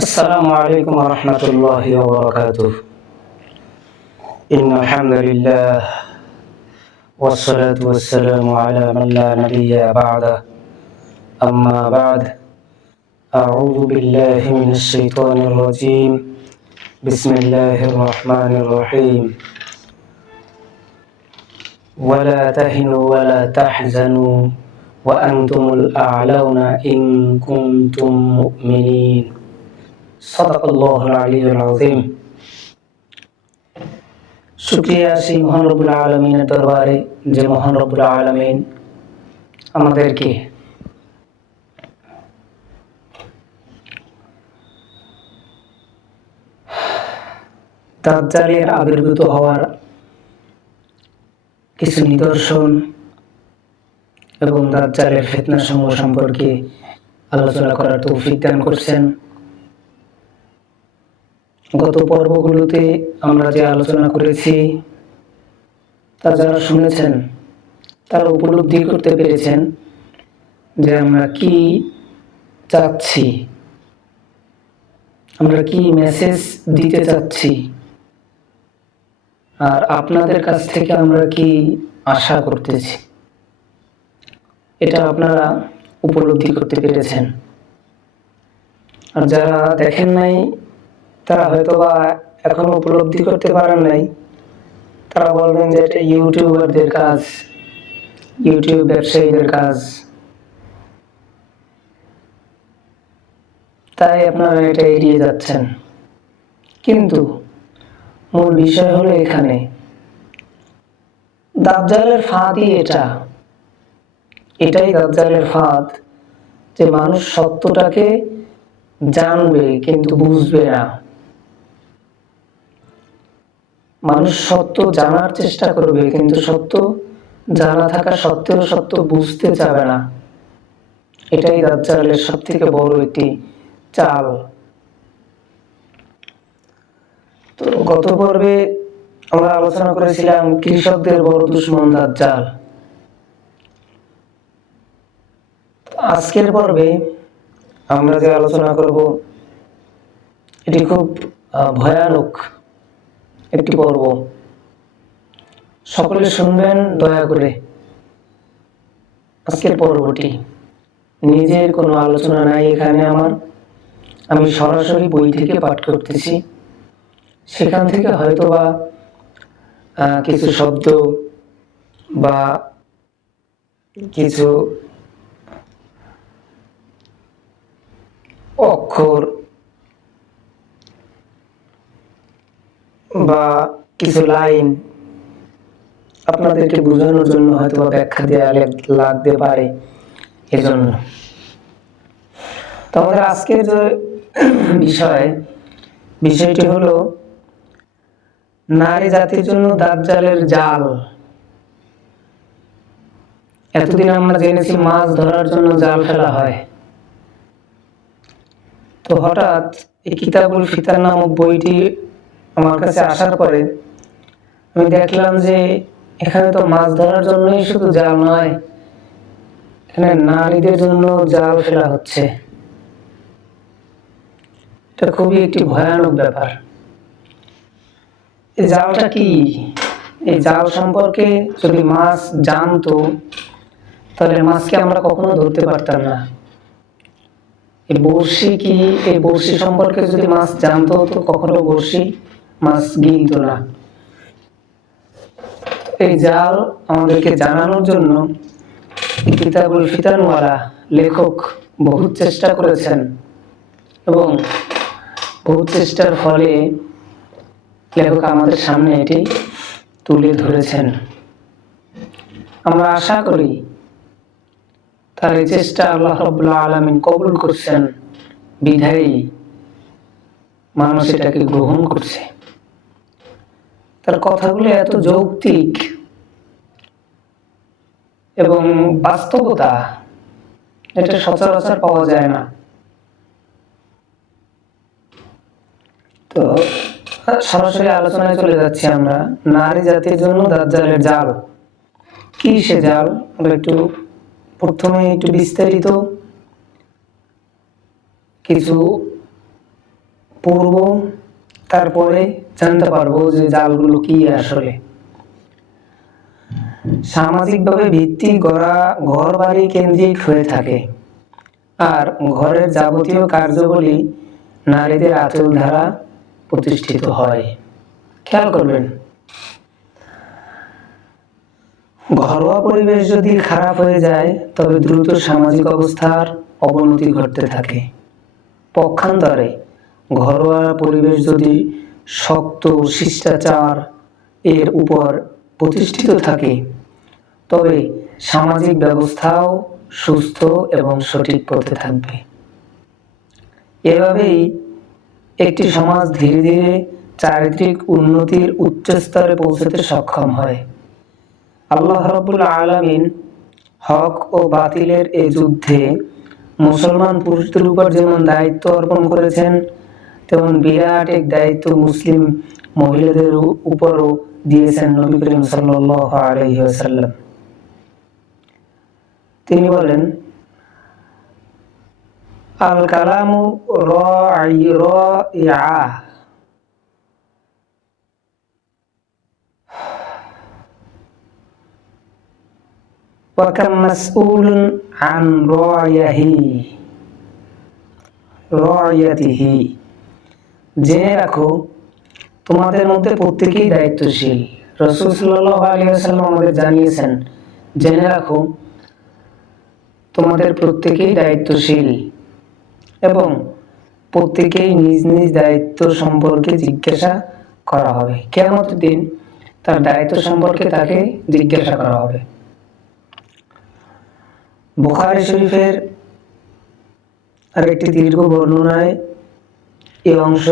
السلام عليكم ورحمة الله وبركاته. إن الحمد لله والصلاة والسلام على من لا نبي بعده. أما بعد، أعوذ بالله من الشيطان الرجيم. بسم الله الرحمن الرحيم. ولا تهنوا ولا تحزنوا وأنتم الأعلون إن كنتم مؤمنين. صدق الله العلي العظيم. শুকরিয়া সেই মহান রব্বুল আলামিনের দরবারে যে মহান রব্বুল আলামিন আমাদেরকে দাজ্জালের আবির্ভূত হওয়ার কিছু নিদর্শন এবং দাজ্জালের ফিতনা সমূহ সম্পর্কে আলোচনা করার তৌফিক দান করছেন। গত পর্বগুলোতে আমরা যে আলোচনা করেছি তা যারা শুনেছেন তারা উপলব্ধি করতে পেরেছেন যে আমরা কি চাচ্ছি, আমরা কি মেসেজ দিতে চাচ্ছি, আর আপনাদের কাছ থেকে আমরা কি আশা করতেছি, এটা আপনারা উপলব্ধি করতে পেরেছেন। আর যারা দেখেন নাই তারা হয়তো বা এখনো উপলব্ধি করতে পারেন নাই, তারা বলবেন যে এটা ইউটিউবারদের কাজ, ইউটিউব ব্যবসায়ীদের কাজ, তাই আপনারা এটা এড়িয়ে যাচ্ছেন। কিন্তু মূল বিষয় হলো এখানে দাজ্জালের ফাঁদই এটাই দাজ্জালের ফাঁদ, যে মানুষ সত্যটাকে জানবে কিন্তু বুঝবে না। মানুষ সত্য জানার চেষ্টা করবে কিন্তু সত্য জানা থাকা সত্ত্বেও সত্য বুঝতে চাবে না। এটাই দাজ্জালের সবথেকে বড় একটি চাল। তো গত পর্বে আমরা আলোচনা করেছিলাম কৃষকদের বড় দুশমন দাজ্জাল। আজকের পর্বে আমরা যে আলোচনা করব এটি খুব ভয়ানক একটি পর্ব। সকলে শুনবেন দয়া করে। আজকের পর্বটি নিজের কোনো আলোচনা নাই এখানে আমার, আমি সরাসরি বই থেকে পাঠ করতেছি। সেখান থেকে হয়তো বা কিছু শব্দ বা কিছু অক্ষর বা কিছু লাইন আপনাদেরকে বোঝানোর জন্য হয়তো বা ব্যাখ্যা দেওয়া লাগতে পারে। এজন্য তো আমাদের আজকের যে বিষয়টি হলো নারী জাতির জন্য দাজ্জালের জাল। এতদিন আমরা জেনেছি মাছ ধরার জন্য জাল ফেলা হয়, তো হঠাৎ এই কিতাবুল ফিতান নামক বইটি আমার কাছে আসার পরে আমি দেখলাম যে এখানে তো মাছ ধরার জন্যই শুধু জাল নয়, এখানে নারীদের জন্য জাল ফেলা হচ্ছে। এটা খুবই একটি ভয়ানক ব্যাপার। এই জালটা কি? এই জাল সম্পর্কে যদি মাছ জানতো তাহলে মাছকে আমরা কখনো ধরতে পারতাম না। এই বড়শি কি, এই বড়শি সম্পর্কে যদি মাছ জানতো তো কখনো বড়শি মাছ গিলতো না। এই জাল আমাদেরকে জানানোর জন্য কিতাবুল ফিতানওয়ালা লেখক বহুত চেষ্টা করেছেন এবং বহুত চেষ্টার ফলে লেখক আমাদের সামনে এটি তুলে ধরেছেন। আমরা আশা করি তার এই চেষ্টা আল্লাহ রাব্বুল আলামিন কবুল করছেন, বিধায়ী মানুষ এটাকে গ্রহণ করছে। তার কথাগুলো এত যৌক্তিক এবং বাস্তবতা, এটা সচরাচর পাওয়া যায় না। তো সরাসরি আলোচনায় চলে যাচ্ছি আমরা। নারী জাতির জন্য দাজ্জালের জাল কি? সে জাল আমরা একটু প্রথমে একটু বিস্তারিত কিছু পড়ব, তারপরে জানতে পারবো যে জালগুলো কি আসলে। সামাজিকভাবে ভিত্তি গড়া ঘর বাড়ি কেন্দ্রিক হয়ে থাকে, আর ঘরের যাবতীয় কার্যাবলী নারীদের আঁচল দ্বারা প্রতিষ্ঠিত হয়। খেয়াল করবেন, ঘরোয়া পরিবেশ যদি খারাপ হয়ে যায় তবে দ্রুত সামাজিক অবস্থার অবনতি ঘটতে থাকে। পক্ষান্তরে ঘরোয়া পরিবেশ যদি শক্ত শিষ্টাচার এর উপর প্রতিষ্ঠিত থাকে তবে সামাজিক ব্যবস্থাও সুস্থ এবং সঠিক পথে থাকবে। এভাবেই একটি সমাজ ধীরে ধীরে চারিত্রিক উন্নতির উচ্চ স্তরে পৌঁছতে সক্ষম হয়। আল্লাহ রাব্বুল আলামিন হক ও বাতিলের এই যুদ্ধে মুসলমান পুরুষদের উপর যেমন দায়িত্ব অর্পণ করেছেন, তেমন বিরাট এক দায়িত্ব মুসলিম মহিলাদের উপরও দিয়েছেন নবী করিম সাল্লাল্লাহু আলাইহি ওয়াসাল্লাম। তিনি বলেন, আল কালামু রাইয়া ওয়া কাম মাসউলুন আন রাইয়াতিহি। জেনে রাখো, তোমাদের মধ্যে প্রত্যেকেই দায়িত্বশীল। রাসূল সাল্লাল্লাহু আলাইহি ওয়াসাল্লাম আমাদের জানিয়েছেন, জেনে রাখো তোমাদের প্রত্যেকেই দায়িত্বশীল এবং প্রত্যেকেই নিজ নিজ দায়িত্ব সম্পর্কে জিজ্ঞাসা করা হবে। কিয়ামতের দিন তার দায়িত্ব সম্পর্কে তাকে জিজ্ঞাসা করা হবে। বুখারী শরীফের আরেকটি দীর্ঘ বর্ণনায় এই অংশ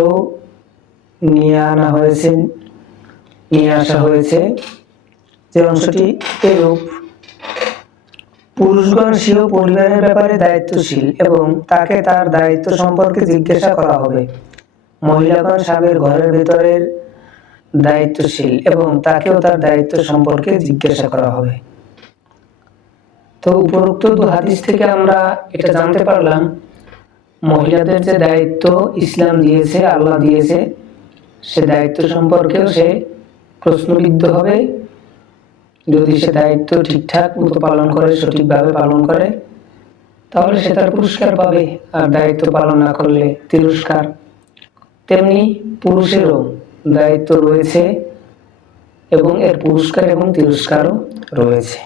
নিয়ে আসা হয়েছে, যে অংশটি এরূপ: পুরুষগণ স্বীয় পরিবারের ব্যাপারে দায়িত্বশীল এবং তাকে তার দায়িত্ব সম্পর্কে জিজ্ঞাসা করা হবে। মহিলাগণ স্বামীর ঘরের ভেতরের দায়িত্বশীল এবং তাকেও তার দায়িত্ব সম্পর্কে জিজ্ঞাসা করা হবে। তো উপরোক্ত হাদিস থেকে আমরা এটা জানতে পারলাম, মহিলাদের যে দায়িত্ব ইসলাম দিয়েছে, আল্লাহ দিয়েছে, সে দায়িত্ব সম্পর্কেও সে প্রশ্নবিদ্ধ হবে। যদি সে দায়িত্ব ঠিকঠাক মতো পালন করে, সঠিকভাবে পালন করে, তাহলে সে তার পুরস্কার পাবে, আর দায়িত্ব পালন না করলে তিরস্কার। তেমনি পুরুষেরও দায়িত্ব রয়েছে এবং এর পুরস্কার এবং তিরস্কারও রয়েছে।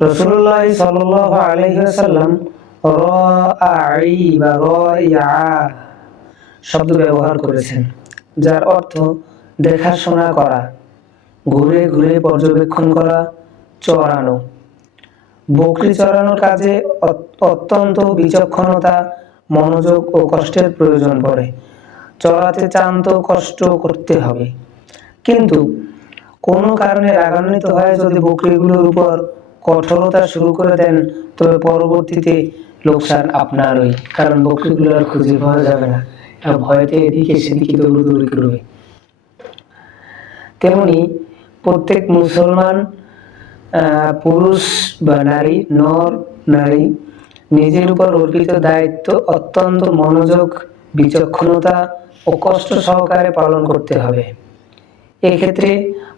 রাসূলুল্লাহ সাল্লাল্লাহু আলাইহি ওয়াসাল্লাম রাআই বা রাইয়া শব্দ ব্যবহার করেছেন, যার অর্থ দেখাশোনা করা, ঘুরে ঘুরে পর্যবেক্ষণ করা, চড়ানো। বকরি চড়ানোর কাজে অত্যন্ত বিচক্ষণতা, মনোযোগ ও কষ্টের প্রয়োজন পড়ে। চড়াতে চান তো কষ্ট করতে হবে, কিন্তু কোনো কারণে রাগান্বিত হয়ে যদি বকরিগুলোর উপর কঠোরতা শুরু করে দেন, তবে পরবর্তীতে লোকসান আপনারই, কারণ বকরিগুলো আর খুঁজে পাওয়া যাবে না, আর ভয়তে এদিকে সেদিকে দৌড়দৌড়ি করবে। তেমনি প্রত্যেক মুসলমান পুরুষ বা নারী, নর নারী নিজের উপর অর্পিত দায়িত্ব অত্যন্ত মনোযোগ, বিচক্ষণতা ও কষ্ট সহকারে পালন করতে হবে। এক্ষেত্রে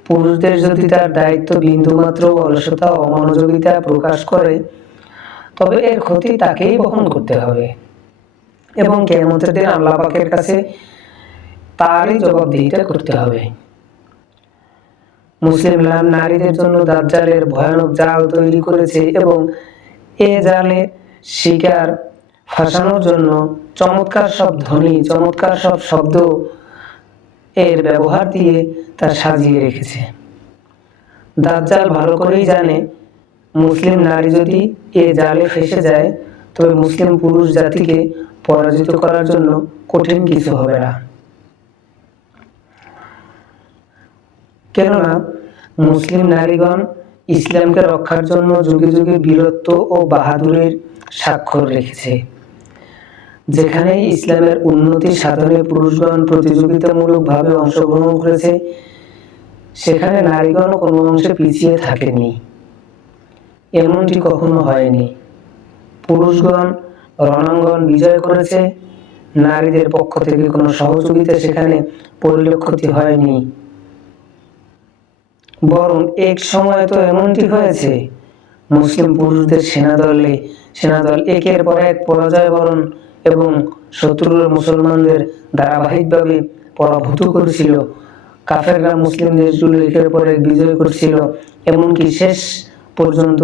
পুরুষদের যদি তার দায়িত্ব বিন্দুমাত্র অলসতা, অমনোযোগিতা প্রকাশ করে, তবে এর ক্ষতি তাকেই বহন করতে হবে এবং কিয়ামতের দিন আল্লাহ পাকের কাছে তারই জবাবদিহিতা করতে হবে। মুসলিম নারীদের জন্য দাজ্জালের ভয়ানক জাল তৈরি করেছে এবং এ জালে শিকার ফাঁসানোর জন্য চমৎকার সব ধ্বনি, চমৎকার সব শব্দ এর ব্যবহার দিয়ে তা সাজিয়ে রেখেছে। দাজ্জাল ভালো করেই জানে, মুসলিম নারী যদি এ জালে ফেঁসে যায় তবে মুসলিম পুরুষ জাতিকে পরাজিত করার জন্য কঠিন কিছু হবে না। কেননা মুসলিম নারীগণ ইসলামকে রক্ষার জন্য যুগে যুগে বীরত্ব ও বাহাদুরের স্বাক্ষর রেখেছে। যেখানে ইসলামের উন্নতি সাধনে পুরুষগণ প্রতিযোগিতামূলকভাবে অংশগ্রহণ করেছে, সেখানে নারীগণ কোনো অংশে পিছিয়ে থাকেনি। এমনটি কখনো হয়নি। পুরুষগণ রণাঙ্গন বিজয় করেছে, নারীদের পক্ষ থেকে কোনো সহযোগিতা সেখানে পরিলক্ষিত হয়নি। বরং এক সময় তো এমনটি হয়েছে, মুসলিম পুরুষদের সেনাদল একের পর এক পরাজয় বরণ এবং শত্রুর মুসলমানদের ধারাবাহিকভাবে পরাভূত করেছিল। কাফেররা মুসলিম দেশগুলো একের পর এক বিজয় করছিল, এমনকি শেষ পর্যন্ত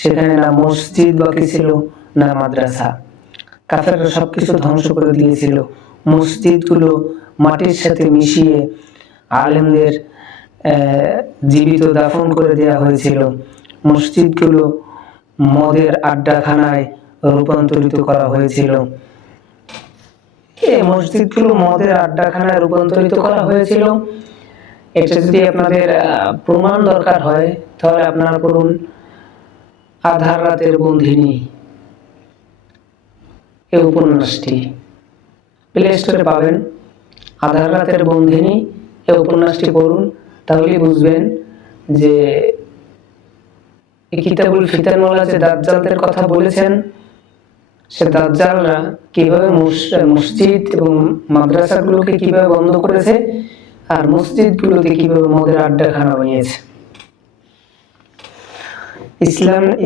সেখানে না মসজিদ বাকি ছিল না মাদ্রাসা। কাফেররা সবকিছু ধ্বংস করে দিয়েছিল। মসজিদগুলো মাটির সাথে মিশিয়ে আলেমদের জীবিত দাফন করে দেওয়া হয়েছিল। মসজিদগুলো মদের আড্ডাখানায় রূপান্তরিত করা হয়েছিল। এই মসজিদগুলো মদের আড্ডাখানায় রূপান্তরিত করা হয়েছিল। এটা যদি আপনাদের প্রমাণ দরকার হয়, তাহলে আপনারা পড়ুন আধার রাতের বন্দিনী, এই উপন্যাসটি প্লে স্টোরে পাবেন। আধার রাতের বন্দিনী এই উপন্যাসটি পড়ুন, তাহলেই বুঝবেন যে কিতাবুল ফিতানওয়ালা যে দাজ্জালদের কথা বলেছেন, সে দাজ্জালরা কিভাবে মসজিদ এবং মাদ্রাসাগুলোকে কিভাবে বন্ধ করেছে আর মসজিদগুলোতে কিভাবে মদের আড্ডাখানা বানিয়েছে।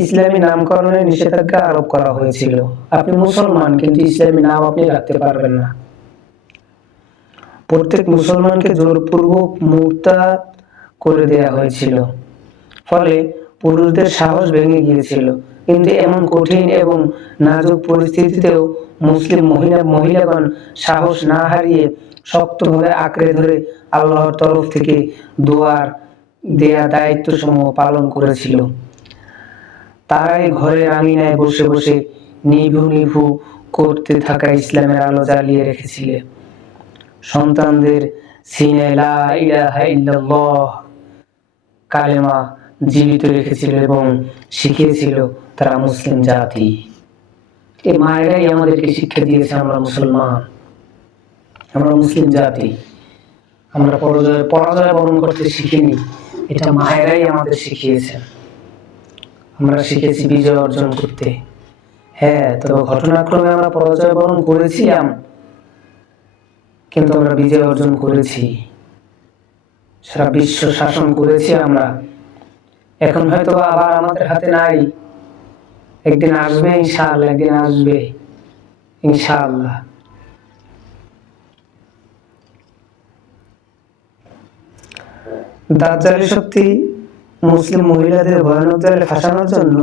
ইসলামী নামকরণে নিষেধাজ্ঞা আরোপ করা হয়েছিল। আপনি মুসলমান, কিন্তু ইসলামী নাম আপনি রাখতে পারবেন না। প্রত্যেক মুসলমানকে জোরপূর্বক মুরতাদ করে দেয়া হয়েছিল, ফলে পুরুষদের সাহস ভেঙে গিয়েছিল। কিন্তু এমন কঠিন এবং নাজুক পরিস্থিতিতেও মুসলিম মহিলাগণ সাহস না হারিয়ে শক্তভাবে আঁকড়ে ধরে আল্লাহর তরফ থেকে দোয়ার দেয়া দায়িত্ব সমূহ পালন করেছিল। তারাই ঘরের আঙিনায় বসে বসে নিভু নিভু করতে থাকা ইসলামের আলো জ্বালিয়ে রেখেছিল। সন্তানদের সিনায় লা ইলাহা ইল্লাল্লাহ কালেমা জীবিত রেখেছিল এবং শিখিয়েছিল তারা মুসলিম জাতি। এই মায়েরাই আমাদেরকে শিক্ষা দিয়েছে আমরা মুসলমান, আমরা মুসলিম জাতি। আমরা পরাজয় বরণ করতে শিখিনি, এটা মায়েরাই আমাদের শিখিয়েছেন। আমরা শিখেছি বিজয় অর্জন করতে। হ্যাঁ, তবে ঘটনাক্রমে আমরা পরাজয় বরণ করেছিলাম, কিন্তু আমরা বিজয় অর্জন করেছি, সারা বিশ্ব শাসন করেছি আমরা। এখন হয়তো আবার আমাদের হাতে নাই, একদিন আসবে ইনশাআল্লাহ, একদিন আসবে ইনশাআল্লাহ। দাজ্জালি শক্তি মুসলিম মহিলাদের ভয়ানক জালে ফাঁসানোর জন্য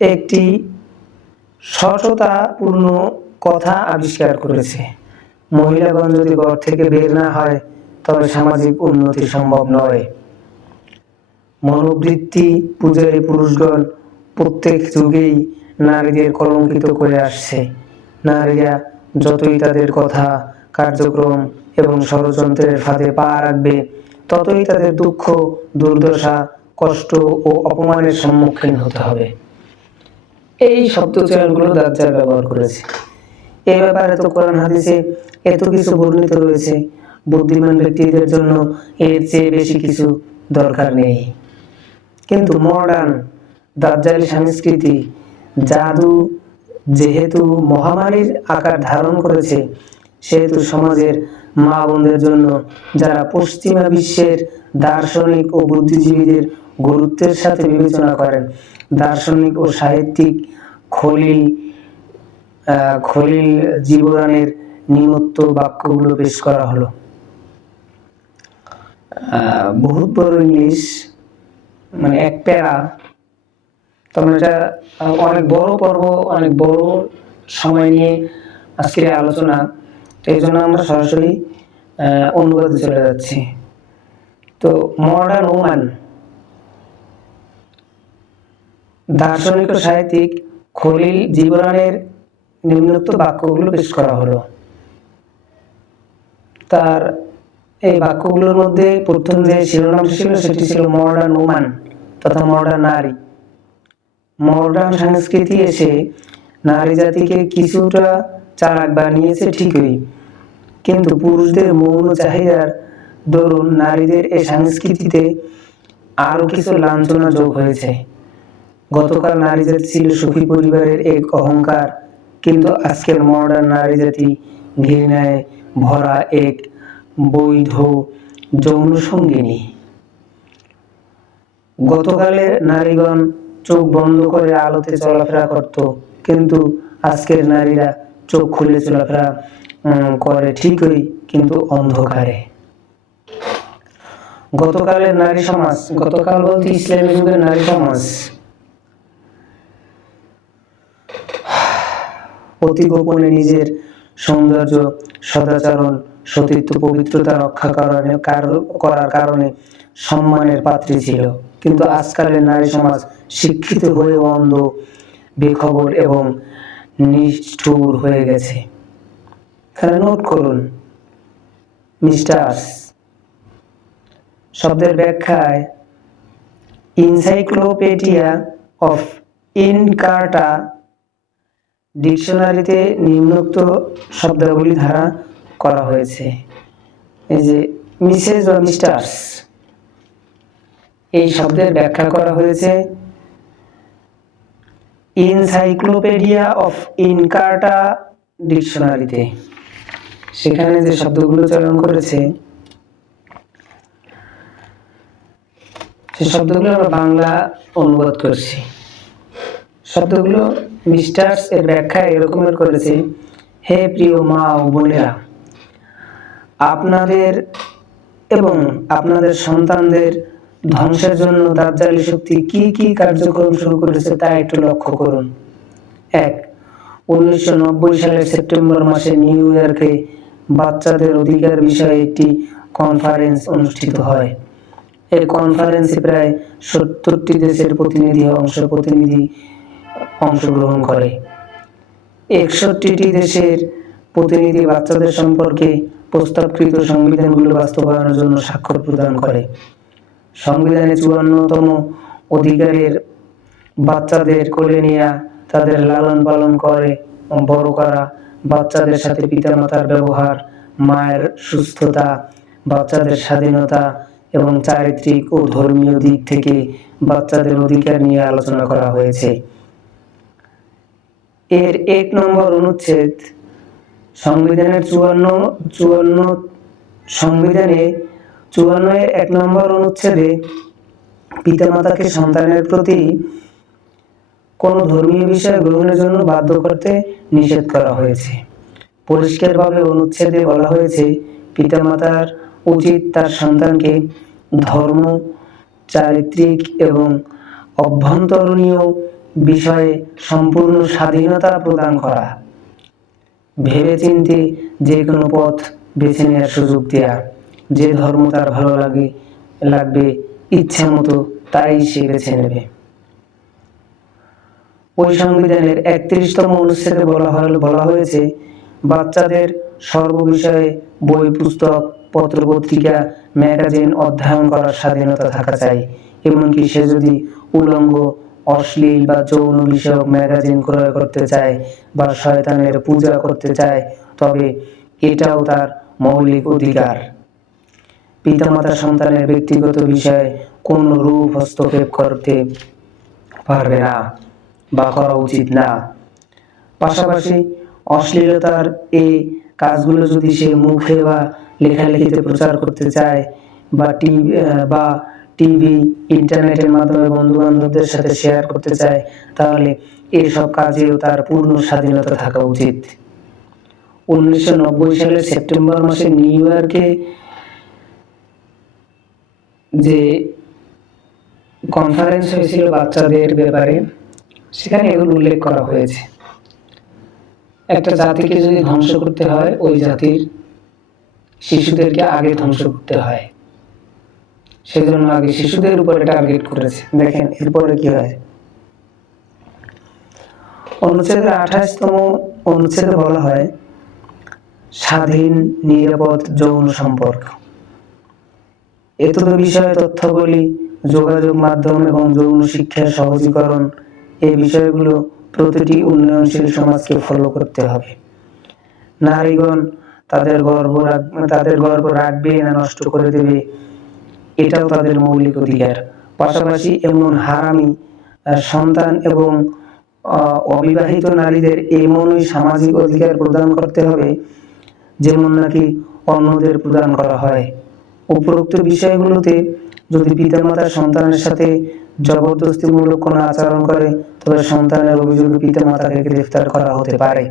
একটি সততাপূর্ণ কথা আবিষ্কার করেছে। মহিলাগণ যদি ঘর থেকে বের না হয়, তবে সামাজিক উন্নতি সম্ভব নয়। মনোবৃত্তি পূজারী পুরুষগণ প্রত্যেক যুগেই নারীদের কলঙ্কিত করে আসছে। নারীরা যতই তাদের কথা, কার্যক্রম এবং ষড়যন্ত্রের ফাঁদে পা রাখবে, ততই তাদের দুঃখ, দুর্দশা, কষ্ট ও অপমানের সম্মুখীন হতে হবে। এই শব্দচয়নগুলো দাজ্জাল ব্যবহার করেছে। এই ব্যাপারে তো কোরআন হাদিসে এত কিছু বর্ণিত রয়েছে, বুদ্ধিমান ব্যক্তিদের জন্য এর চেয়ে বেশি কিছু দরকার নেই। কিন্তু মডার্ন দাজ্জালি সংস্কৃতি, জাদু যেহেতু মহামারীর আকার ধারণ করেছে, সেহেতু সমাজের মা বোনদের জন্য, যারা পশ্চিমা বিশ্বের দার্শনিক ও বুদ্ধিজীবীদের গুরুত্বের সাথে বিবেচনা করেন, দার্শনিক ও সাহিত্যিক খলিল জিবরানের নিম্নোক্ত বাক্যগুলো পেশ করা হলো। বহুত বড় ইংলিশ, মানে এক প্যারা, তখন এটা অনেক বড় পর্ব, অনেক বড় সময় নিয়ে আজকের আলোচনা, এই জন্য আমরা সরাসরি অনুবাদে চলে যাচ্ছি। তো মডার্ন ওমান, দার্শনিক ও সাহিত্যিক খলিল জিবরানের নিম্নোক্ত বাক্যগুলো পেশ করা হলো। তার এই বাক্যগুলোর মধ্যে প্রথম যে শিরোনাম ছিল সেটি ছিল মডার্ন ওমান, তথা মডার্ন নারী। মডার্ন সংস্কৃতি এসে নারী জাতিকে কিছুটা চালাক বানিয়েছে ঠিকই, কিন্তু পুরুষদের মৌন চাহিদার দরুন নারীদের এই সংস্কৃতিতে আরো কিছু লাঞ্ছনা যোগ হয়েছে। গতকাল নারী জাতি ছিল সুখী পরিবারের এক অহংকার, কিন্তু আজকের মডার্ন নারী জাতি ঘৃণায় ভরা এক বৈধ যৌন সঙ্গিনী। গতকালের নারীগণ চোখ বন্ধ করে আলোতে চলাফেরা করত, কিন্তু আজকের নারীরা চোখ খুলে চলাফেরা করে ঠিকই, কিন্তু অন্ধকারে। গতকালের নারী সমাজ, গতকাল বলতে ইসলামী যুগের নারী সমাজ অতি গোপনে নিজের সৌন্দর্য, সদাচরণ, সতীত্ব, পবিত্রতা রক্ষা করার কারণে সম্মানের পাত্রী ছিল। কিন্তু আজকালের নারী সমাজ শিক্ষিত হয়ে অন্ধ, বেখবর এবং নিষ্ঠুর হয়ে গেছে। এখানে নোট করুন, মিস্টার্স শব্দের ব্যাখ্যায় ইনসাইক্লোপিডিয়া অফ ইনকার্টা ডিকশনারিতে নিম্নোক্ত শব্দাবলী ধারা করা হয়েছে। এই যে মিসেস বা মিস্টার্স, এই শব্দের ব্যাখ্যা করা হয়েছে ইনসাইক্লোপিডিয়া অফ ইনকার্টা ডিকশনারিতে। সেখানে যে শব্দগুলো চয়ন করেছে সে শব্দগুলো আমরা বাংলা অনুবাদ করছি। শব্দগুলো মিস্টার্স এর ব্যাখ্যা এরকমের করেছে: হে প্রিয় মা ও বোনেরা, আপনাদের এবং আপনাদের সন্তানদের ধ্বংসের জন্য দাজ্জালি শক্তি কি কি কার্যক্রম শুরু করেছে তা একটু লক্ষ্য করুন। 1. 1990 সালের সেপ্টেম্বর মাসে নিউ ইয়র্কে বাচ্চাদের অধিকার বিষয়ে একটি কনফারেন্স অনুষ্ঠিত হয়। এই কনফারেন্সে প্রায় 70টি দেশের প্রতিনিধি অংশগ্রহণ করে। 61টি দেশের প্রতিনিধি বাচ্চাদের সম্পর্কে প্রস্তাবকৃত সংবিধানগুলো বাস্তবায়নের জন্য স্বাক্ষর প্রদান করে। সংবিধানে 54তম অধিকারের বাচ্চাদের কোলে নেয়া, তাদের লালন পালন করে বড় করা, বাচ্চাদের সাথে পিতামাতার ব্যবহার, মায়ের সুস্থতা, বাচ্চাদের স্বাধীনতা এবং চারিত্রিক ও ধর্মীয় দিক থেকে বাচ্চাদের অধিকার নিয়ে আলোচনা করা হয়েছে। এর 1 নম্বর অনুচ্ছেদ সংবিধানের 54 1 নম্বর অনুচ্ছেদে পিতামাতাকে সন্তানের প্রতি কোনো ধর্মীয় বিষয় গ্রহণের জন্য বাধ্য করতে নিষেধ করা হয়েছে। পরিষ্কারভাবে অনুচ্ছেদে বলা হয়েছে, পিতামাতার উচিত তার সন্তানকে ধর্ম, চারিত্রিক এবং অভ্যন্তরীণ বিষয়ে সম্পূর্ণ স্বাধীনতা প্রদান করা, ভেবেচিন্তে যে কোনো পথ বেছে নেওয়ার সুযোগ দেয়া, যে ধর্ম তার ভালো লাগবে ইচ্ছা মতো তাই সে বেছে নেবে। ওই সংবিধানের 31তম অনুচ্ছেদে বলা হয়েছে, বাচ্চাদের সর্ববিষয়ে বই, পুস্তক, পত্রপত্রিকা, ম্যাগাজিন অধ্যয়ন করার স্বাধীনতা থাকা চাই। এমনকি সে যদি উলঙ্গ, অশ্লীল বা যৌন বিষয়ক ম্যাগাজিন ক্রয় করতে চায় বা শয়তানের পূজা করতে চায়, তবে এটাও তার মৌলিক অধিকার। পিতামাতা সন্তানের ব্যক্তিগত বিষয়ে কোন রূপ হস্তক্ষেপ করতে পারবে না বা করা উচিত না। পাশাপাশি অশ্লীলতার এই কাজগুলো যদি সে মুখে বা লেখালেখিতে প্রচার করতে চায় বা টিভি, ইন্টারনেটের মাধ্যমে বন্ধু বান্ধবদের সাথে শেয়ার করতে চায়, তাহলে এসব কাজেও তার পূর্ণ স্বাধীনতা থাকা উচিত। 1990 সালের সেপ্টেম্বর মাসে নিউ ইয়র্কে যে কনফারেন্স হয়েছিল বাচ্চাদের ব্যাপারে, সেখানে এগুলো উল্লেখ করা হয়েছে। একটা জাতিকে যদি ধ্বংস করতে হয়, ওই জাতির শিশুদেরকে আগে ধ্বংস করতে হয়। সেজন্য আগে শিশুদের উপরে টার্গেট করেছে। দেখেন এরপরে কি হয়। অনুচ্ছেদের 28তম অনুচ্ছেদে বলা হয়, স্বাধীন, নিরাপদ যৌন সম্পর্ক। এতদ বিষয়ে তথ্যাবলী, যোগাযোগ মাধ্যম এবং যৌন শিক্ষার সহজীকরণ, এই বিষয়গুলো প্রতিটি উন্নয়নশীল সমাজকে ফলো করতে হবে। নারীগণ তাদের গর্ব রাখবে না নষ্ট করে দেবে, এটাও তাদের মৌলিক অধিকার। পাশাপাশি এমন হারামি সন্তান এবং অবিবাহিত নারীদের এমনই সামাজিক অধিকার প্রদান করতে হবে যেমন নাকি অন্যদের প্রদান করা হয়। উপরোক্ত বিষয়গুলোতে যদি পিতামাতা সন্তানের সাথে জবরদস্তিমূলক কোনো আচরণ করে তবে সন্তানের অভিযোগে পিতামাতাকে গ্রেফতার করা হতে পারে।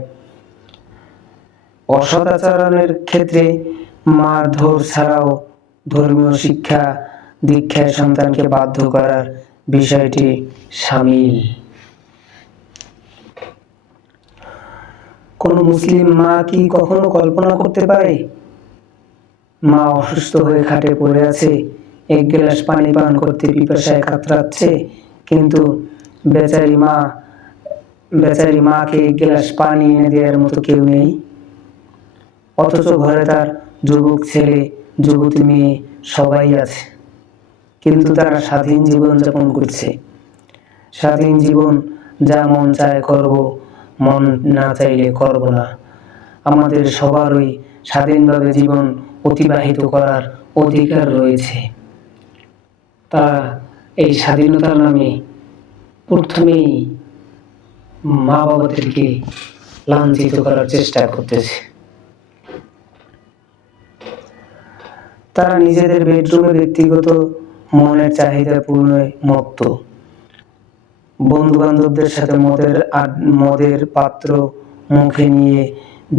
অসৎ আচরণের ক্ষেত্রে মারধর ছাড়াও ধর্মীয় শিক্ষা দীক্ষায় সন্তানকে বাধ্য করার বিষয়টি শামিল। কোন মুসলিম মা কি কখনো কল্পনা করতে পারে মা অসুস্থ হয়ে খাটে পড়ে আছে, এক গ্লাস পানি পান করতে পিপাসায় কাতরাচ্ছে, কিন্তু বেচারি মাকে এক গ্লাস পানি এনে দেওয়ার মতো কেউ নেই। অথচ ঘরে তার যুবক ছেলে যুবতী মেয়ে সবাই আছে, কিন্তু তারা স্বাধীন জীবন যাপন করছে। স্বাধীন জীবন, যা মন চায় করব, মন না চাইলে করব না। আমাদের সবারই স্বাধীনভাবে জীবন অতিবাহিত করার অধিকার রয়েছে। তারা এই স্বাধীনতার নামে প্রথমেই মা বাবাদেরকে লাঞ্ছিত করার চেষ্টা করতেছে। তারা নিজেদের বেডরুমে ব্যক্তিগত মনের চাহিদা পূর্ণে মত্ত। বন্ধু বান্ধবদের সাথে মদের পাত্র মুখে নিয়ে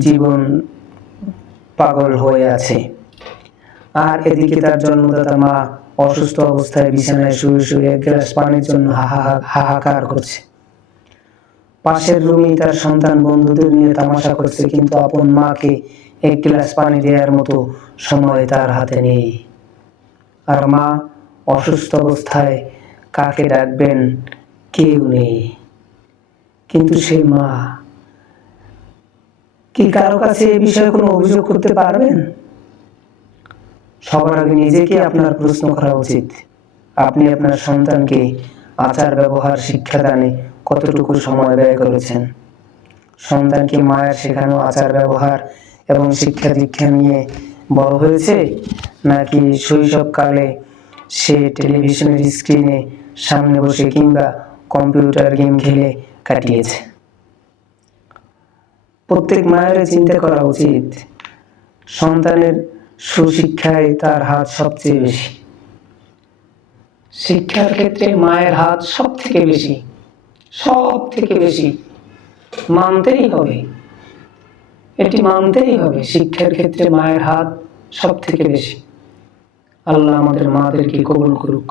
জীবন পাগল হয়ে আছে। আর এদিকে তার জন্মদাতা মা অসুস্থ অবস্থায় বিছানায় শুয়ে শুয়ে এক গ্লাস পানির জন্য হাহাকার করছে। পাশের রুমেই তার সন্তান বন্ধুদের নিয়ে তামাশা করছে, কিন্তু আপন মাকে এক গ্লাস পানি দেওয়ার মতো সময় তার হাতে নেই। আর মা অসুস্থ অবস্থায় কাকে ডাকবেন কেউ নেই। কিন্তু সেই মা কি কারো কাছে এই বিষয়ে কোনো অভিযোগ করতে পারবেন? সবার আগে নিজেকে আপনার প্রশ্ন করা উচিত, আপনি আপনার সন্তানকে আচার ব্যবহার শিক্ষাদানে কতটুকু সময় ব্যয় করেছেন? সন্তানকে মায়ের শেখানো আচার ব্যবহার এবং শিক্ষা দীক্ষা নিয়ে বড় হয়েছে, নাকি শৈশবকালে সে টেলিভিশনের স্ক্রিনে সামনে বসে কিংবা কম্পিউটার গেম খেলে কাটিয়েছে? প্রত্যেক মায়ের চিন্তা করা উচিত, সন্তানের সুশিক্ষায় তার হাত সবচেয়ে বেশি। শিক্ষার ক্ষেত্রে মায়ের হাত সব থেকে বেশি মানতেই হবে, এটি মানতেই হবে। শিক্ষার ক্ষেত্রে মায়ের হাত সব থেকে বেশি। আল্লাহ আমাদের মাদেরকে কবুল করুক।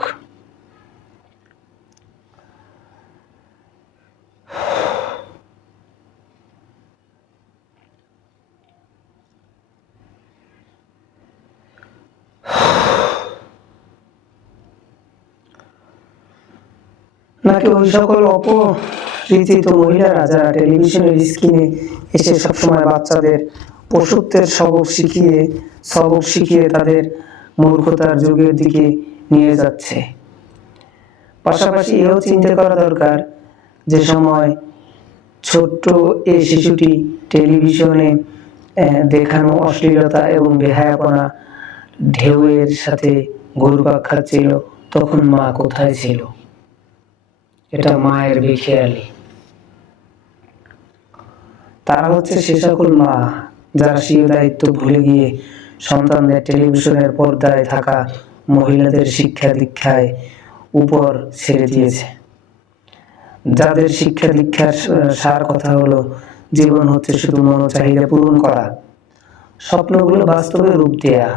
নাকি ওই সকল অপরিচিত মহিলারা যারা টেলিভিশনের স্ক্রিনে এসে সবসময় বাচ্চাদের পশুত্বের সবক শিখিয়ে তাদের মূর্খতার যুগের দিকে নিয়ে যাচ্ছে। পাশাপাশি এও চিন্তা করা দরকার, যে সময় ছোট্ট এই শিশুটি টেলিভিশনে দেখানো অশ্লীলতা এবং বেহায়াপনা ঢেউয়ের সাথে ঘুরপাক খাচ্ছিল, তখন মা কোথায় ছিল? এটা মায়ের বেখেয়ালি। তারা হচ্ছে সে সকল মা যারা স্বীয় দায়িত্ব ভুলে গিয়ে সন্তানদের টেলিভিশনের পর্দায় থাকা মহিলাদের শিক্ষা দীক্ষায় উপর ছেড়ে দিয়েছে। যাদের শিক্ষা দীক্ষার সার কথা হলো, জীবন হচ্ছে শুধু মনোচাহিদা পূরণ করা, স্বপ্নগুলো বাস্তবে রূপ দেয়া,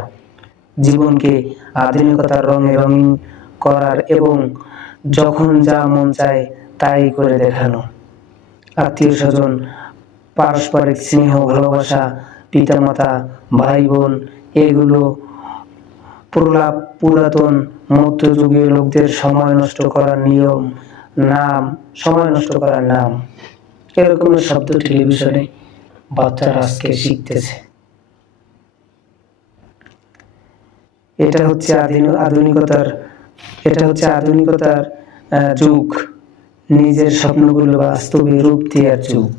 জীবনকে আধুনিকতার রঙে রঙিন করার এবং যখন যা মন চায় তাই করে দেখানো। আত্মীয় স্বজন, পারস্পরিক স্নেহ ভালোবাসা, পিতামাতা ভাই বোন, এগুলো পুরাতন মধ্যযুগীয় লোকদের সময় নষ্ট করার নাম। এরকমের শব্দ টেলিভিশনে বাচ্চারা আজকে শিখতেছে। এটা হচ্ছে আধুনিকতার যুগ, নিজের স্বপ্নগুলো বাস্তবে রূপ দেওয়ার যুগ।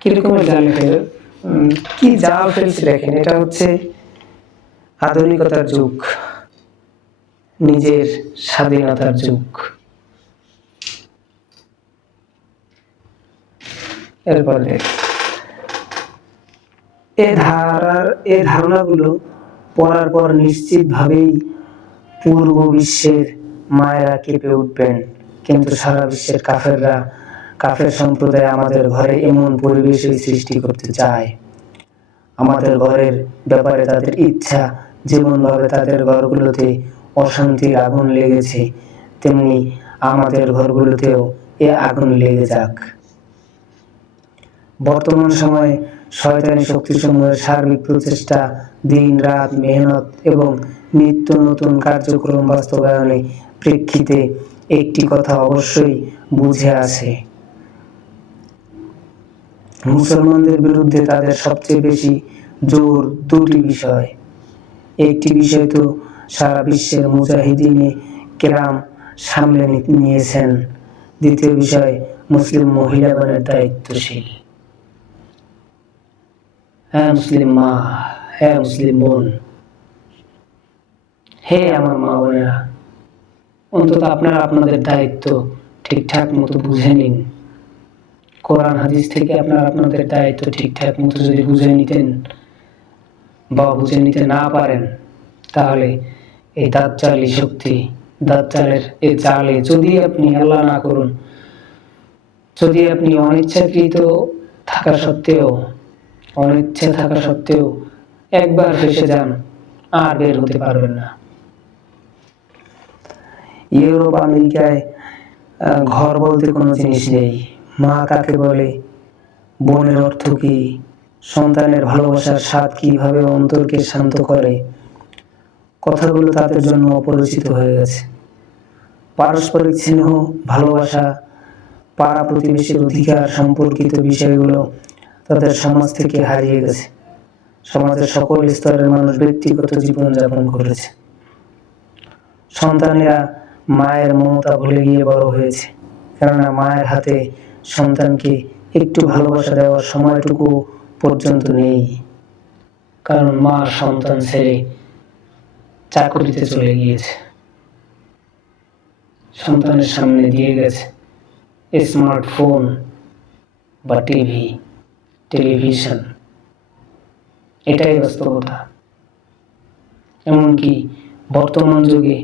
কিরকমের কি জাল ফেলছে দেখেন, এটা হচ্ছে আধুনিকতার যুগ, নিজের স্বাধীনতার যুগ। এরপর দেখ, এই ধারণাগুলো পড়ার পর নিশ্চিতভাবেই পূর্ব বিশ্বের মায়েরা কেঁপে উঠবেন, কিন্তু সারা বিশ্বের কাফের সম্প্রদায় আমাদের ঘরে এমন পরিবেশই সৃষ্টি করতে চায়। আমাদের ঘরের ব্যাপারে তাদের ইচ্ছা, যেমন ভাবে তাদের ঘরগুলোতে অশান্তির আগুন লেগেছে, তেমনি আমাদের ঘরগুলোতেও এ আগুন লেগে যাক। বর্তমান সময়ে শয়তানি শক্তিসমূহের সার্বিক প্রচেষ্টা, দিন রাত মেহনত এবং নিত্য নতুন কার্যক্রম বাস্তবায়নে প্রেক্ষিতে একটি কথা অবশ্যই বুঝে আছে: মুসলমানদের বিরুদ্ধে তাদের সবচেয়ে বেশি জোর দুটি বিষয়। একটি বিষয় তো সারা বিশ্বের মুজাহিদিনে কেরাম সামলে নিয়েছেন, দ্বিতীয় বিষয় মুসলিম মহিলাগণের দায়িত্বশীল। হ্যাঁ মুসলিম মা, হ্যাঁ মুসলিম বোন, হে আমার মা বোনেরা, অন্তত আপনারা আপনাদের দায়িত্ব ঠিকঠাক মতো বুঝে নিন। কোরআন হাদিস থেকে আপনারা আপনাদের দায়িত্ব ঠিকঠাক মতো যদি বুঝে নিতেন বা বুঝে নিতে না পারেন, তাহলে এই দাজ্জালি শক্তি, দাজ্জালের এই জালে যদি আপনি, আল্লাহ না করুন, যদি আপনি অনিচ্ছাকৃত থাকা সত্ত্বেও একবার ফেসে যান, আর বের হতে পারবেন না। ইউরোপ আমেরিকায় ঘর বলতে কোনো জিনিস নেই। মা কাকে বলে, বোনের অর্থ কি, সন্তানের ভালোবাসার স্বাদ কিভাবে অন্তরকে শান্ত করে, কথাগুলো তাদের জন্য অপরিচিত হয়ে গেছে। পারস্পরিক স্নেহ, ভালোবাসা, পাড়া প্রতিবেশীর অধিকার সম্পর্কিত বিষয়গুলো তাদের সমাজ থেকে হারিয়ে গেছে। সমাজের সকল স্তরের মানুষ ব্যক্তিগত জীবন যাপন করেছে। সন্তানেরা মায়ের মমতা ভুলে গিয়ে বড় হয়েছে, কেননা মায়ের হাতে সন্তানকে একটু ভালোবাসা দেওয়ার সময়টুকু পর্যন্ত নেই। কারণ মা সন্তান ছেড়ে চাকরিতে চলে গিয়েছে, সন্তানের সামনে দিয়ে গেছে স্মার্টফোন বা টেলিভিশন। এটাই বাস্তবতা। এমনকি বর্তমান যুগে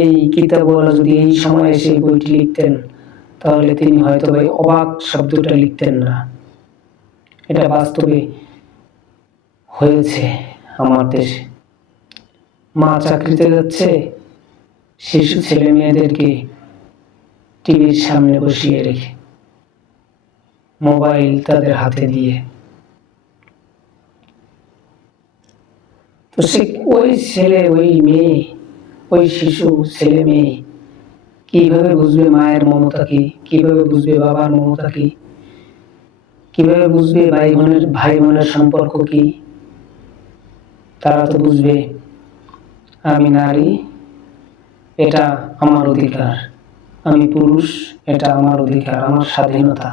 এই কিতাবওয়ালা যদি এই সময়ে এসে বইটি লিখতেন, তাহলে তিনি হয়তো অবাক শব্দটা লিখতেন না। এটা বাস্তবে হয়েছে আমার দেশে। মা চাকরিতে যাচ্ছে, শিশু ছেলে মেয়েদেরকে টিভির সামনে বসিয়ে রেখে, মোবাইল তাদের হাতে দিয়ে। তো সে ওই ছেলে, ওই মেয়ে, ওই শিশু ছেলে মেয়ে কিভাবে বুঝবে মায়ের মমতা কি, কিভাবে বুঝবে বাবার মমতা কি, কিভাবে বুঝবে ভাই বোনের সম্পর্ক কি? তারা তো বুঝবে আমি নারী, এটা আমার অধিকার, আমি পুরুষ, এটা আমার অধিকার, আমার স্বাধীনতা।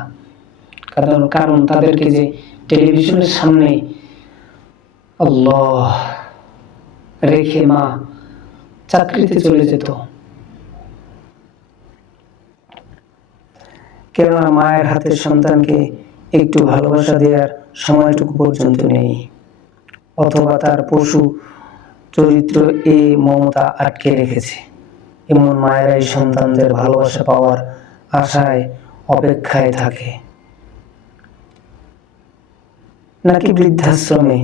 কারণ তাদেরকে যে টেলিভিশনের সামনে আল্লাহ রেখে মা চাকরিতে চলে যেত, কেননা মায়ের হাতে সন্তানকে একটু ভালোবাসা দেওয়ার সময়টুকু পর্যন্ত নেই, অথবা তার পশু চরিত্র এই মমতা আটকে রেখেছে। এমন মায়েরাই সন্তানদের ভালোবাসা পাওয়ার আশায় অপেক্ষায় থাকে। নাকি বৃদ্ধাশ্রমে,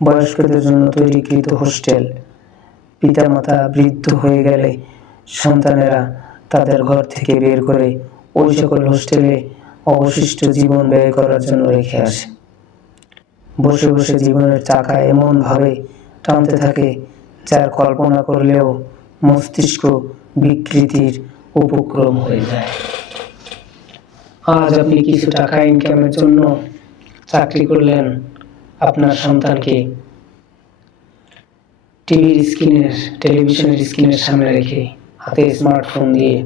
বয়স্কদের জন্য তৈরিকৃত হোস্টেল। পিতামাতা বৃদ্ধ হয়ে গেলে সন্তানেরা তাদের ঘর থেকে বের করে ওই সকল হোস্টেলে অবশিষ্ট জীবন ব্যয় করার জন্য রেখে আসে। বসে বসে জীবনের চাকা এমন ভাবে টানতে থাকে, যার কল্পনা করলেও মস্তিষ্ক বিকৃতির উপক্রম হয়ে যায়। আজ আপনি কিছু টাকা ইনকামের জন্য চাকরি করলেন, আপনার সন্তানকে টেলিভিশনের স্ক্রিনের সামনে রেখে, হাতে স্মার্টফোন দিয়ে।